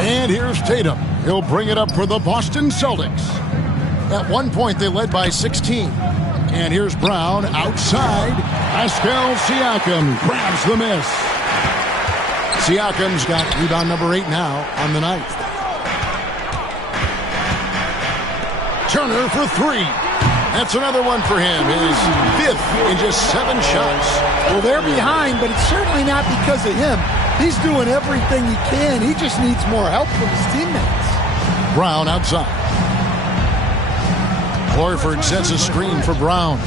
And here's Tatum. He'll bring it up for the Boston Celtics. At one point, they led by 16. And here's Brown outside. Pascal Siakam grabs the miss. Siakam's got rebound number 8 now on the night. Turner for 3. That's another one for him. His 5th in just 7 shots. Well, they're behind, but it's certainly not because of him. He's doing everything he can. He just needs more help from his teammates. Brown outside. Horford sets a screen for Brown.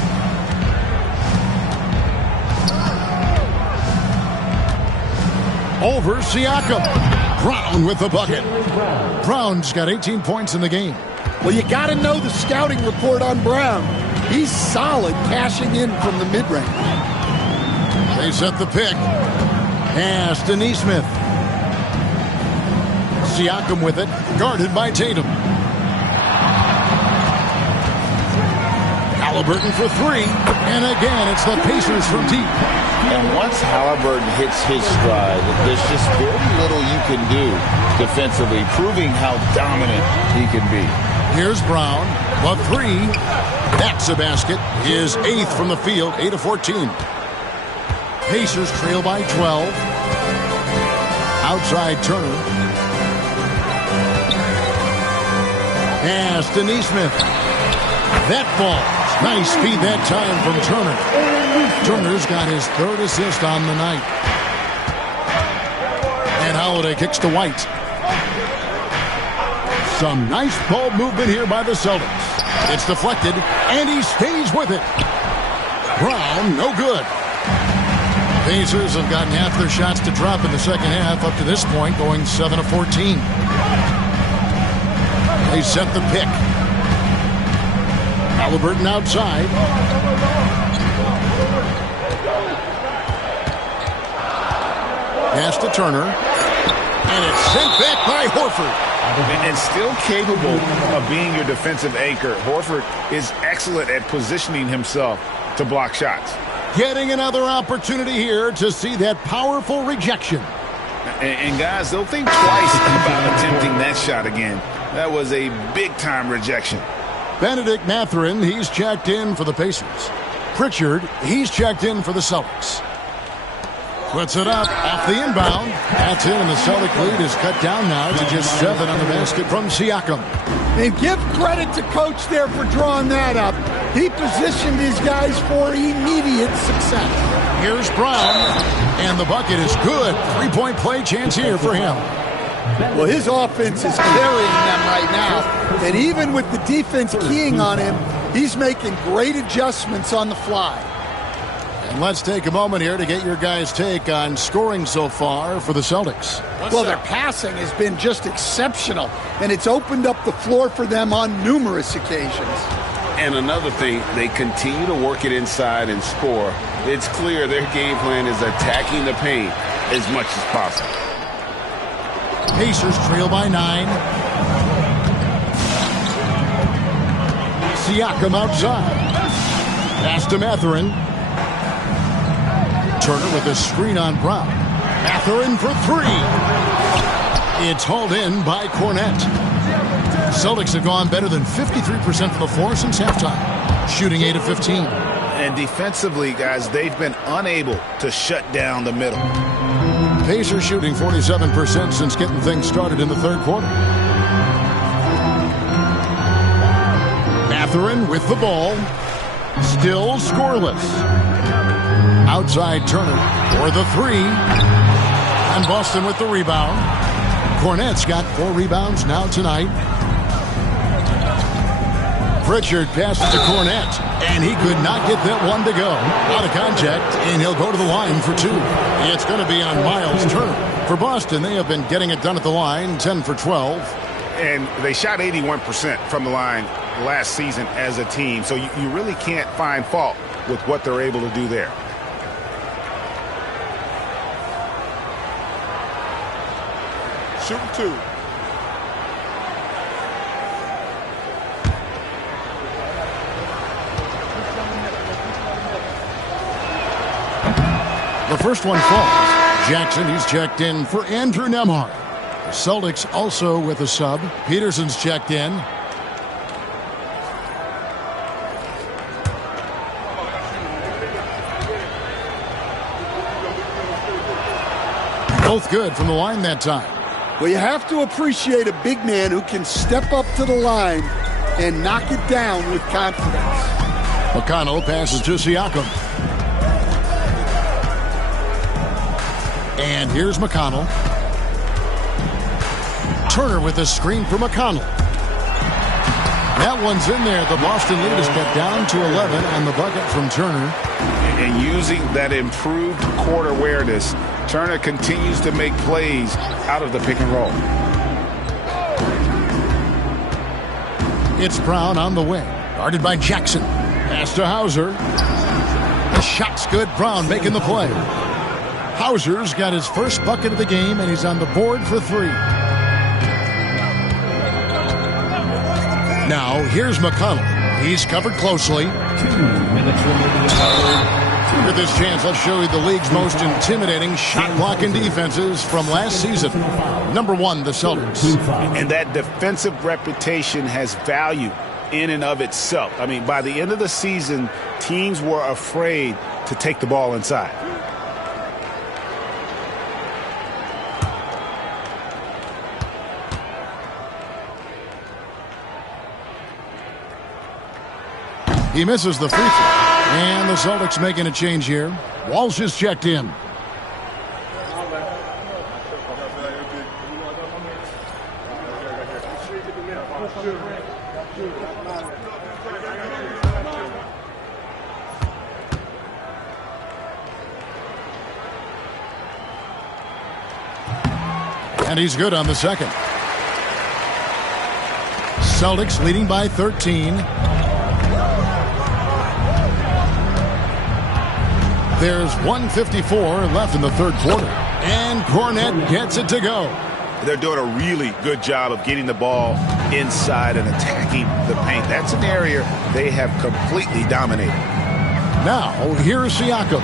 Over Siakam. Brown with the bucket. Brown's got 18 points in the game. Well, you got to know the scouting report on Brown. He's solid cashing in from the mid-range. They set the pick. Pass to Neesmith. Siakam with it. Guarded by Tatum. Haliburton for 3. And again, it's the Pacers from deep. And once Haliburton hits his stride, there's just very little you can do defensively, proving how dominant he can be. Here's Brown. The 3. That's a basket. His 8th from the field. 8 of 14. Pacers trail by 12. Outside Turner. Pass to Neesmith. That ball. Nice speed that time from Turner. Turner's got his 3rd assist on the night. And Holiday kicks to White. Some nice ball movement here by the Celtics. It's deflected, and he stays with it. Brown, no good. Pacers have gotten half their shots to drop in the second half up to this point, going 7 of 14. They set the pick. Haliburton outside. Pass to Turner. And it's sent back by Horford. And still capable of being your defensive anchor. Horford is excellent at positioning himself to block shots. Getting another opportunity here to see that powerful rejection. And guys, they'll think twice about attempting that shot again. That was a big-time rejection. Benedict Mathurin, he's checked in for the Pacers. Pritchard, he's checked in for the Celtics. Puts it up off the inbound. That's in, and the Celtic lead is cut down now to just 7 on the basket from Siakam. And give credit to Coach there for drawing that up. He positioned his guys for immediate success. Here's Brown, and the bucket is good. 3-point play chance here for him. Well, his offense is carrying them right now. And even with the defense keying on him, he's making great adjustments on the fly. And let's take a moment here to get your guys' take on scoring so far for the Celtics. Well, their passing has been just exceptional, and it's opened up the floor for them on numerous occasions. And another thing, they continue to work it inside and score. It's clear their game plan is attacking the paint as much as possible. Pacers trail by 9. Siakam outside. Pass to Mathurin. Turner with a screen on Brown. Mathurin for 3. It's hauled in by Cornette. Celtics have gone better than 53% from the floor since halftime, shooting 8 of 15. And defensively, guys, they've been unable to shut down the middle. Pacers shooting 47% since getting things started in the third quarter. Mathurin with the ball. Still scoreless. Outside Turner for the three. And Boston with the rebound. Cornette's got 4 rebounds now tonight. Pritchard passes to Cornette, and he could not get that one to go. Out of contact, and he'll go to the line for 2. It's going to be on Miles Turner. For Boston, they have been getting it done at the line, 10 for 12. And they shot 81% from the line last season as a team, so you really can't find fault with what they're able to do there. Shooting 2. The first one falls. Jackson, he's checked in for Andrew Nembhard. The Celtics also with a sub. Peterson's checked in. Both good from the line that time. Well, you have to appreciate a big man who can step up to the line and knock it down with confidence. McConnell passes to Siakam. And here's McConnell. Turner with a screen for McConnell. That one's in there. The Boston lead is cut down to 11 on the bucket from Turner. And using that improved court awareness, Turner continues to make plays out of the pick and roll. It's Brown on the wing. Guarded by Jackson. Pass to Hauser. The shot's good. Brown making the play. Hauser's got his first bucket of the game, and he's on the board for 3. Now, here's McConnell. He's covered closely. 2 minutes remaining. With this chance, let's show you the league's most intimidating shot-blocking defenses from last season. Number 1, the Celtics. And that defensive reputation has value in and of itself. I mean, by the end of the season, teams were afraid to take the ball inside. He misses the free throw. And the Celtics making a change here. Walsh is checked in. And he's good on the second. Celtics leading by 13. There's 1:54 left in the third quarter. And Cornette gets it to go. They're doing a really good job of getting the ball inside and attacking the paint. That's an area they have completely dominated. Now, here's Siakam.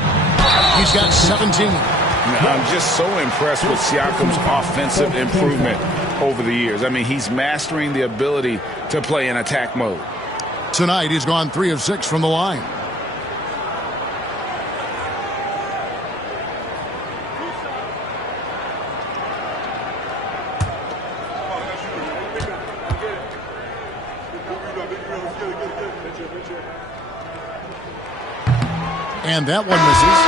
He's got 17. I'm just so impressed with Siakam's offensive improvement over the years. I mean, he's mastering the ability to play in attack mode. Tonight, he's gone 3 of 6 from the line. And that one misses.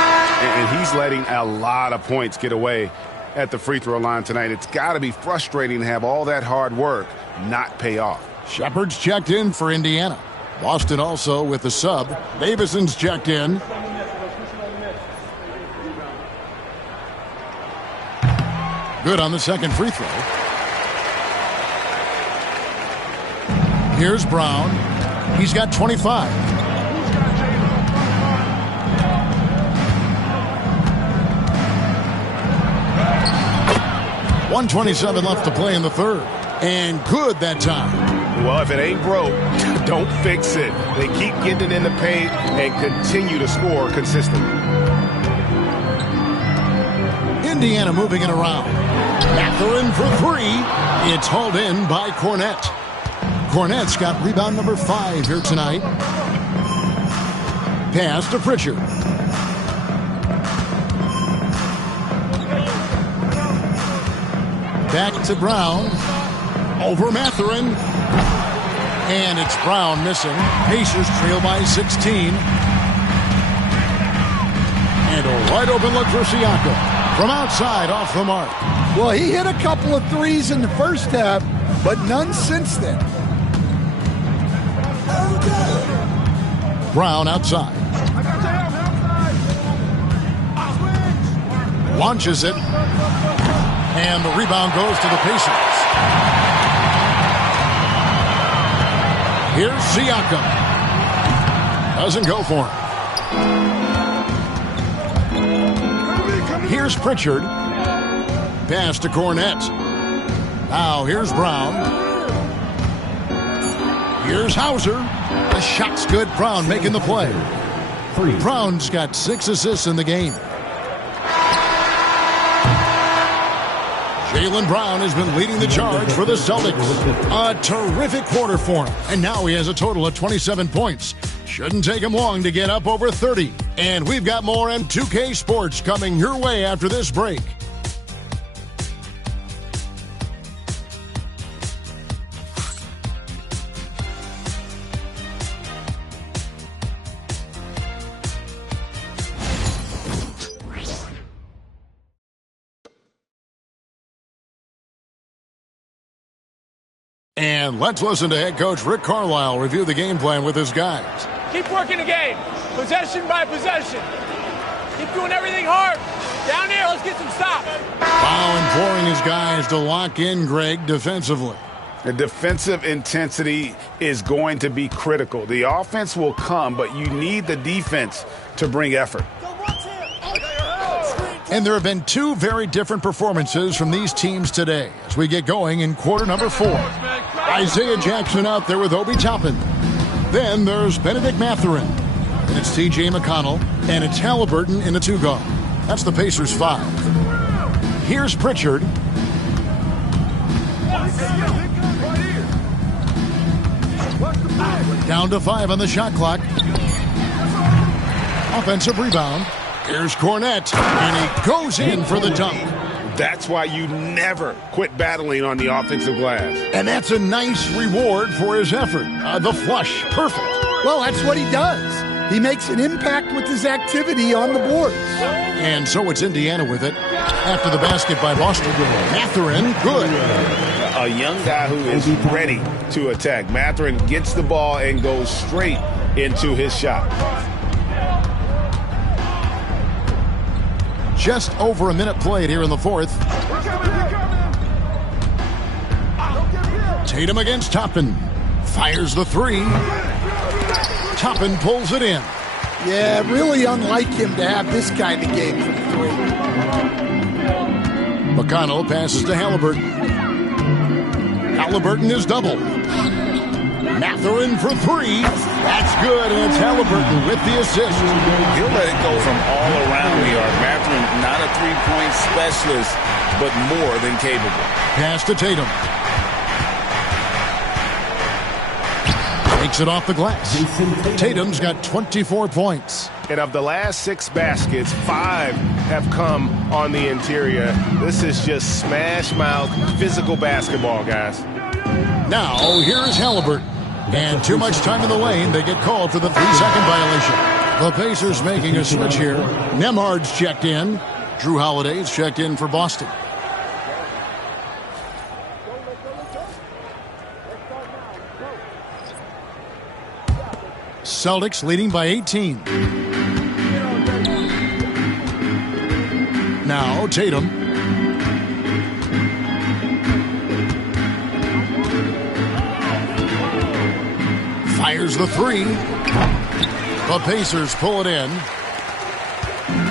And he's letting a lot of points get away at the free throw line tonight. It's got to be frustrating to have all that hard work not pay off. Shepard's checked in for Indiana. Boston also with the sub. Davison's checked in. Good on the second free throw. Here's Brown. He's got 25. .127 left to play in the third. And good that time. Well, if it ain't broke, don't fix it. They keep getting it in the paint and continue to score consistently. Indiana moving it around. Mathurin for 3. It's hauled in by Cornette. Cornette's got rebound number 5 here tonight. Pass to Pritchard. Back to Brown. Over Mathurin. And it's Brown missing. Pacers trail by 16. And a wide open look for Siakam. From outside, off the mark. Well, he hit a couple of threes in the first half, but none since then. Brown outside. Launches it. And the rebound goes to the Pacers. Here's Siakam. Doesn't go for him. Here's Pritchard. Pass to Cornette. Now here's Brown. Here's Hauser. The shot's good. Brown making the play. Brown's got 6 assists in the game. Jaylen Brown has been leading the charge for the Celtics. A terrific quarter for him. And now he has a total of 27 points. Shouldn't take him long to get up over 30. And we've got more M2K Sports coming your way after this break. And let's listen to head coach Rick Carlisle review the game plan with his guys. Keep working the game, possession by possession. Keep doing everything hard. Down here, let's get some stops. Wow, imploring his guys to lock in, Greg, defensively. The defensive intensity is going to be critical. The offense will come, but you need the defense to bring effort. And there have been 2 very different performances from these teams today as we get going in quarter number 4. Isaiah Jackson out there with Obi Toppin. Then there's Benedict Mathurin. And it's T.J. McConnell. And it's Haliburton in the 2-guard. That's the Pacers' 5. Here's Pritchard. Down to 5 on the shot clock. Offensive rebound. Here's Cornette, and he goes in for the dunk. That's why you never quit battling on the offensive glass. And that's a nice reward for his effort. The flush, perfect. Well, that's what he does. He makes an impact with his activity on the boards. And so it's Indiana with it. After the basket by Boston. Mathurin, good. A young guy who is ready to attack. Mathurin gets the ball and goes straight into his shot. Just over a minute played here in the 4th. Tatum against Toppin. Fires the 3. Toppin pulls it in. Yeah, really unlike him to have this kind of game from 3. McConnell passes to Haliburton. Haliburton is double. Mathurin for 3. That's good, and it's Haliburton with the assist. He'll let it go from all around the arc. Mathurin, not a three-point specialist, but more than capable. Pass to Tatum. Takes it off the glass. Tatum's got 24 points. And of the last 6 baskets, 5 have come on the interior. This is just smash-mouth physical basketball, guys. Now, here's Haliburton. And too much time in the lane. They get called for the 3-second violation. The Pacers making a switch here. Nembhard's checked in. Drew Holiday's checked in for Boston. Celtics leading by 18. Now Tatum. Fires the 3. The Pacers pull it in.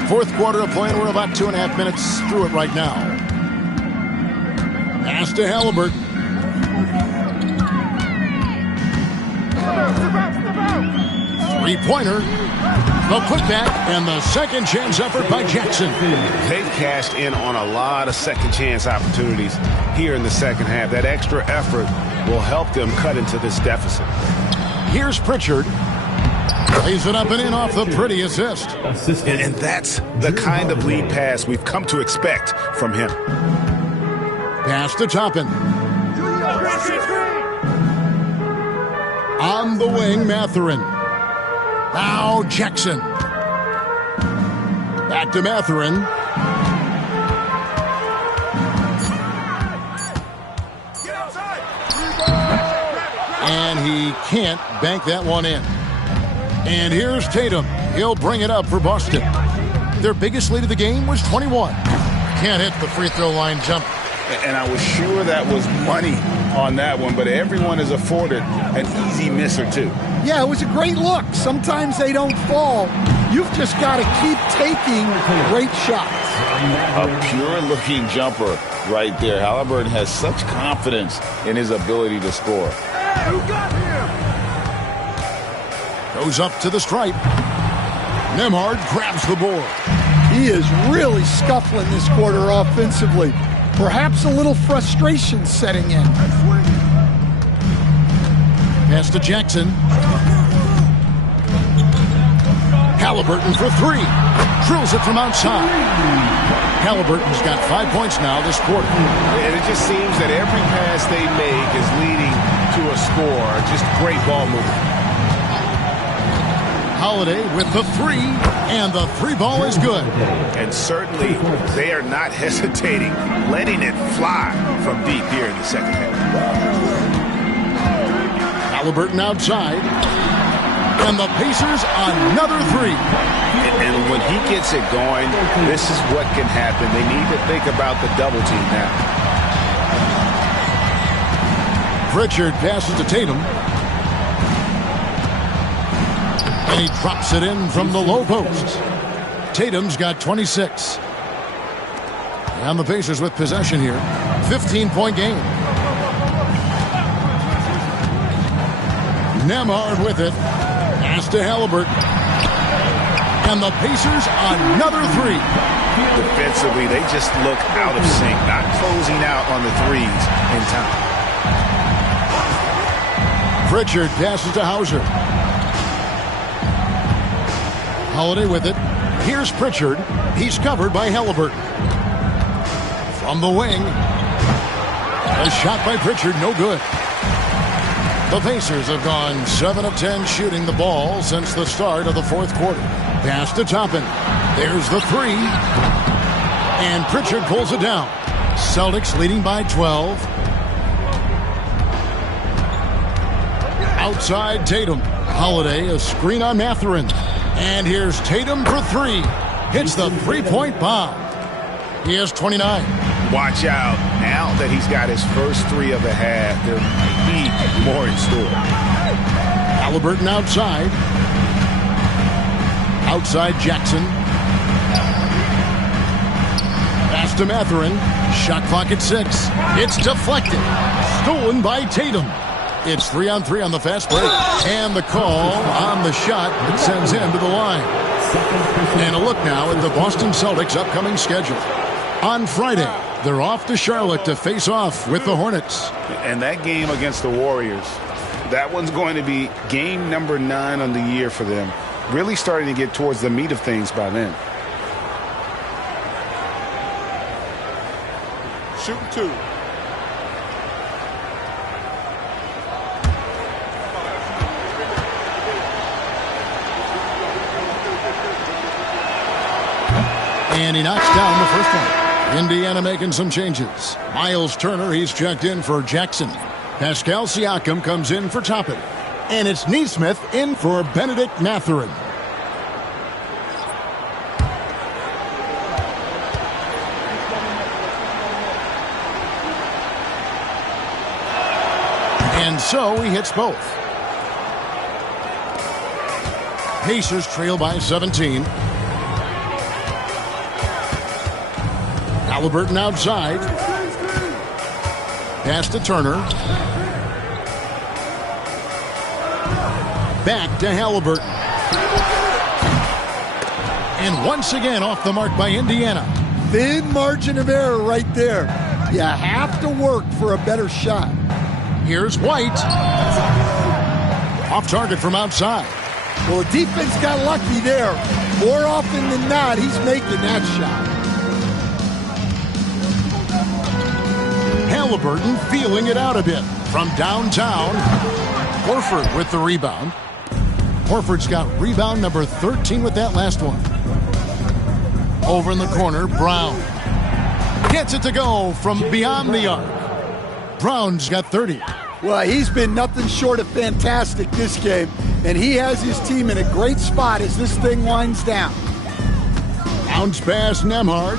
4th quarter of play, and we're about 2.5 minutes through it right now. Pass to Haliburton. Three-pointer. The putback and the second chance effort by Jackson. They've cashed in on a lot of second chance opportunities here in the second half. That extra effort will help them cut into this deficit. Here's Pritchard. Plays it up and in off the pretty assist. And that's the kind of lead pass we've come to expect from him. Pass Pass to Toppin. On the wing, Mathurin. Now Jackson. Back to Mathurin. And he can't bank that one in. And here's Tatum. He'll bring it up for Boston. Their biggest lead of the game was 21. Can't hit the free throw line jump. And I was sure that was money on that one, but everyone is afforded an easy miss or two. Yeah, it was a great look. Sometimes they don't fall. You've just got to keep taking great shots. A pure-looking jumper right there. Haliburton has such confidence in his ability to score. Hey, who got him? Goes up to the stripe. Nembhard grabs the board. He is really scuffling this quarter offensively. Perhaps a little frustration setting in. Pass to Jackson. Haliburton for three. Drills it from outside. Haliburton's got 5 points now this quarter. And it just seems that every pass they make is leading to a score. Just great ball movement. Holiday with the three, and the three ball is good. And certainly they are not hesitating, letting it fly from deep here in the second half. Haliburton outside, and the Pacers another three. And when he gets it going, this is what can happen. They need to think about the double team now. Pritchard passes to Tatum. And he drops it in from the low post. Tatum's got 26. And the Pacers with possession here. 15-point game. Nembhard with it. Pass to Haliburton. And the Pacers another three. Defensively, they just look out of sync, not closing out on the threes in time. Pritchard passes to Hauser. Holiday with it. Here's Pritchard. He's covered by Haliburton. From the wing. A shot by Pritchard, no good. The Pacers have gone 7 of 10 shooting the ball since the start of the fourth quarter. Pass to Toppin. There's the three. And Pritchard pulls it down. Celtics leading by 12. Outside Tatum. Holiday, a screen on Mathurin. And here's Tatum for three. Hits the three-point bomb. He has 29. Watch out. Now that he's got his first three of the half, there might be more in store. Haliburton outside. Outside Jackson. Pass to Mathurin. Shot clock at 6. It's deflected. Stolen by Tatum. It's 3-on-3 on the fast break. And the call on the shot that sends him to the line. And a look now at the Boston Celtics' upcoming schedule. On Friday, they're off to Charlotte to face off with the Hornets. And that game against the Warriors, that one's going to be game number 9 on the year for them. Really starting to get towards the meat of things by then. Shooting two. And he knocks down the first one. Indiana making some changes. Miles Turner, he's checked in for Jackson. Pascal Siakam comes in for Toppin. And it's Nesmith in for Benedict Mathurin. And so he hits both. Pacers trail by 17. Haliburton outside. Pass to Turner. Back to Haliburton. And once again off the mark by Indiana. Thin margin of error right there. You have to work for a better shot. Here's White. Off target from outside. Well, the defense got lucky there. More often than not, he's making that shot. Haliburton feeling it out a bit from downtown. Horford with the rebound. Horford's got rebound number 13 with that last one. Over in the corner, Brown gets it to go from beyond the arc. Brown's got 30. Well, he's been nothing short of fantastic this game, and he has his team in a great spot as this thing winds down. Bounce pass, Nembhard.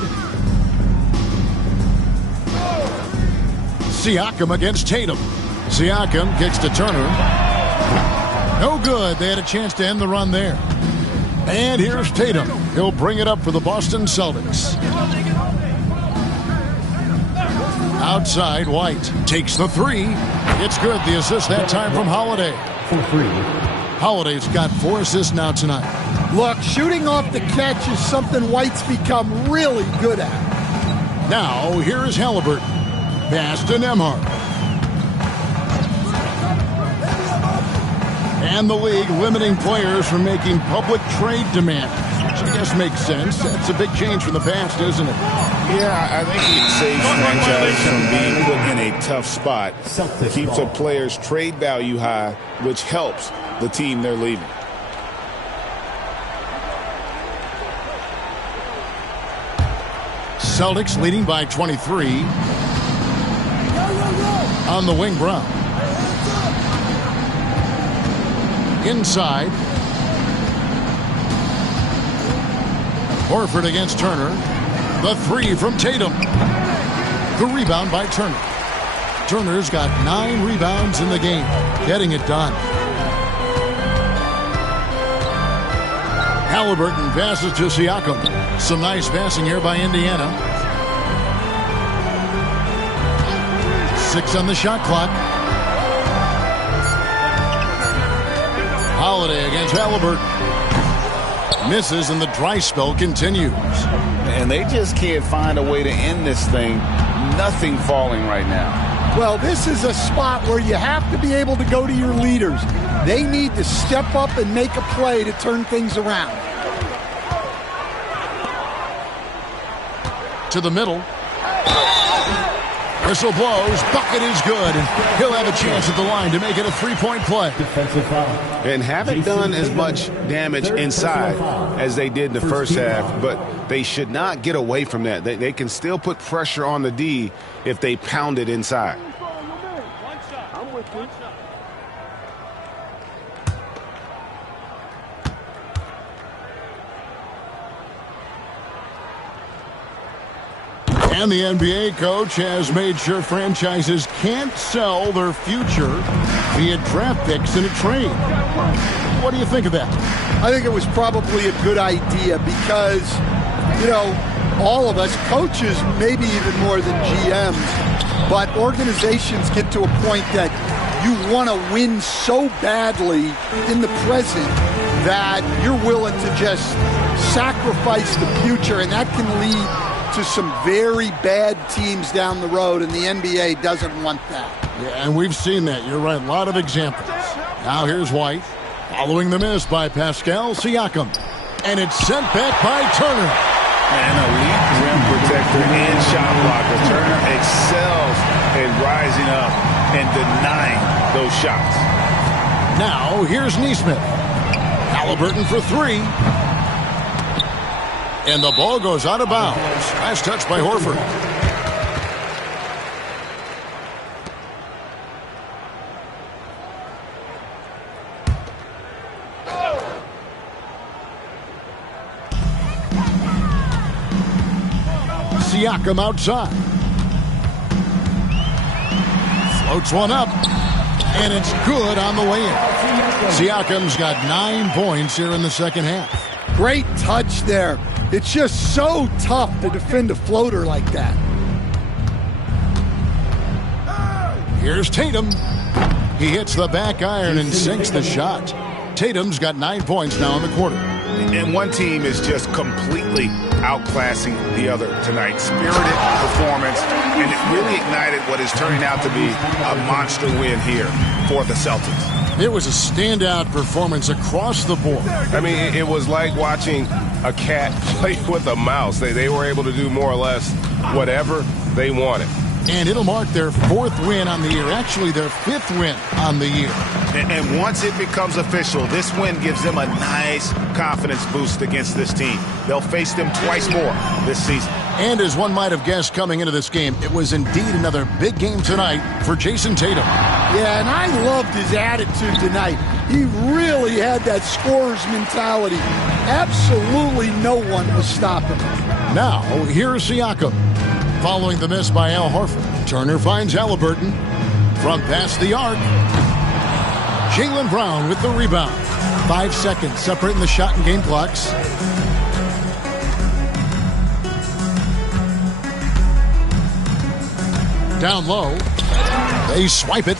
Siakam against Tatum. Siakam kicks to Turner. No good. They had a chance to end the run there. And here's Tatum. He'll bring it up for the Boston Celtics. Outside, White takes the three. It's good. The assist that time from Holiday. Holiday's got 4 assists now tonight. Look, shooting off the catch is something White's become really good at. Now, here's Haliburton. Pass to Nembhard. And the league limiting players from making public trade demands. Which I guess makes sense. That's a big change from the past, isn't it? Yeah, I think it saves franchises from being put in a tough spot. Keeps a player's trade value high, which helps the team they're leaving. Celtics leading by 23. On the wing, Brown. Inside. Horford against Turner. The three from Tatum. The rebound by Turner. Turner's got 9 rebounds in the game. Getting it done. Haliburton passes to Siakam. Some nice passing here by Indiana. 6 on the shot clock. Holiday against Haliburton. Misses and the dry spell continues. And they just can't find a way to end this thing. Nothing falling right now. Well, this is a spot where you have to be able to go to your leaders. They need to step up and make a play to turn things around. To the middle. Whistle blows. Bucket is good. And he'll have a chance at the line to make it a 3-point play. And haven't done as much damage inside as they did in the first half, but they should not get away from that. They can still put pressure on the D if they pound it inside. And the NBA coach has made sure franchises can't sell their future via draft picks in a trade. What do you think of that? I think it was probably a good idea because, you know, all of us, coaches maybe even more than GMs, but organizations get to a point that you want to win so badly in the present that you're willing to just sacrifice the future, and that can lead to some very bad teams down the road, and the NBA doesn't want that. Yeah, and we've seen that. You're right. A lot of examples. Now here's White. Following the miss by Pascal, Siakam. And it's sent back by Turner. An elite rim protector and shot blocker. Turner excels in rising up and denying those shots. Now here's Nesmith. Haliburton for 3. And the ball goes out of bounds. Last touch by Horford. Siakam outside. Floats one up. And it's good on the way in. Siakam's got 9 points here in the second half. Great touch there. It's just so tough to defend a floater like that. Here's Tatum. He hits the back iron and sinks the shot. Tatum's got 9 points now in the quarter. And one team is just completely outclassing the other tonight. Spirited performance, and it really ignited what is turning out to be a monster win here for the Celtics. It was a standout performance across the board. I mean, it was like watching a cat play with a mouse. They were able to do more or less whatever they wanted. And it'll mark their 4th win on the year, actually their 5th win on the year. And once it becomes official, this win gives them a nice confidence boost against this team. They'll face them twice more this season. And as one might have guessed coming into this game, it was indeed another big game tonight for Jason Tatum. Yeah, and I loved his attitude tonight. He really had that scorer's mentality. Absolutely no one was stopping him. Now, here's Siakam. Following the miss by Al Horford, Turner finds Haliburton. From past the arc, Jaylen Brown with the rebound. 5 seconds separating the shot and game clocks. Down low. They swipe it.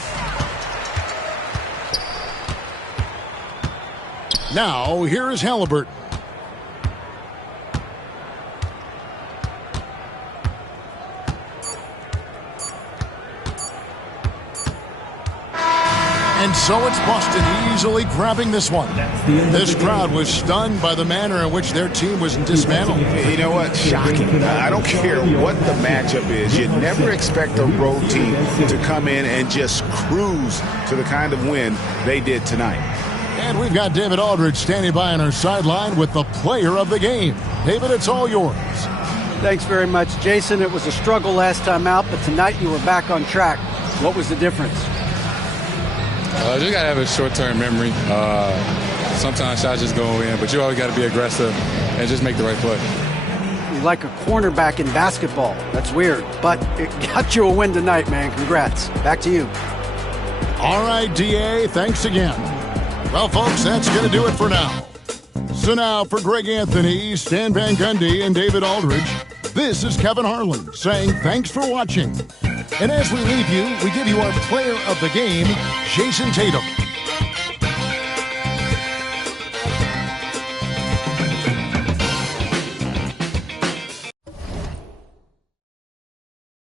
Now, here is Haliburton. And so it's Boston easily grabbing this one. This crowd was stunned by the manner in which their team was dismantled. You know what? Shocking. I don't care what the matchup is. You'd never expect a road team to come in and just cruise to the kind of win they did tonight. And we've got David Aldridge standing by on our sideline with the player of the game. David, it's all yours. Thanks very much, Jason. It was a struggle last time out, but tonight you were back on track. What was the difference? Just got to have a short-term memory. Sometimes shots just go in, but you always got to be aggressive and just make the right play. You're like a cornerback in basketball. That's weird, but it got you a win tonight, man. Congrats. Back to you. All right, DA, thanks again. Well, folks, that's going to do it for now. So now for Greg Anthony, Stan Van Gundy, and David Aldridge, this is Kevin Harlan saying thanks for watching. And as we leave you, we give you our player of the game, Jason Tatum.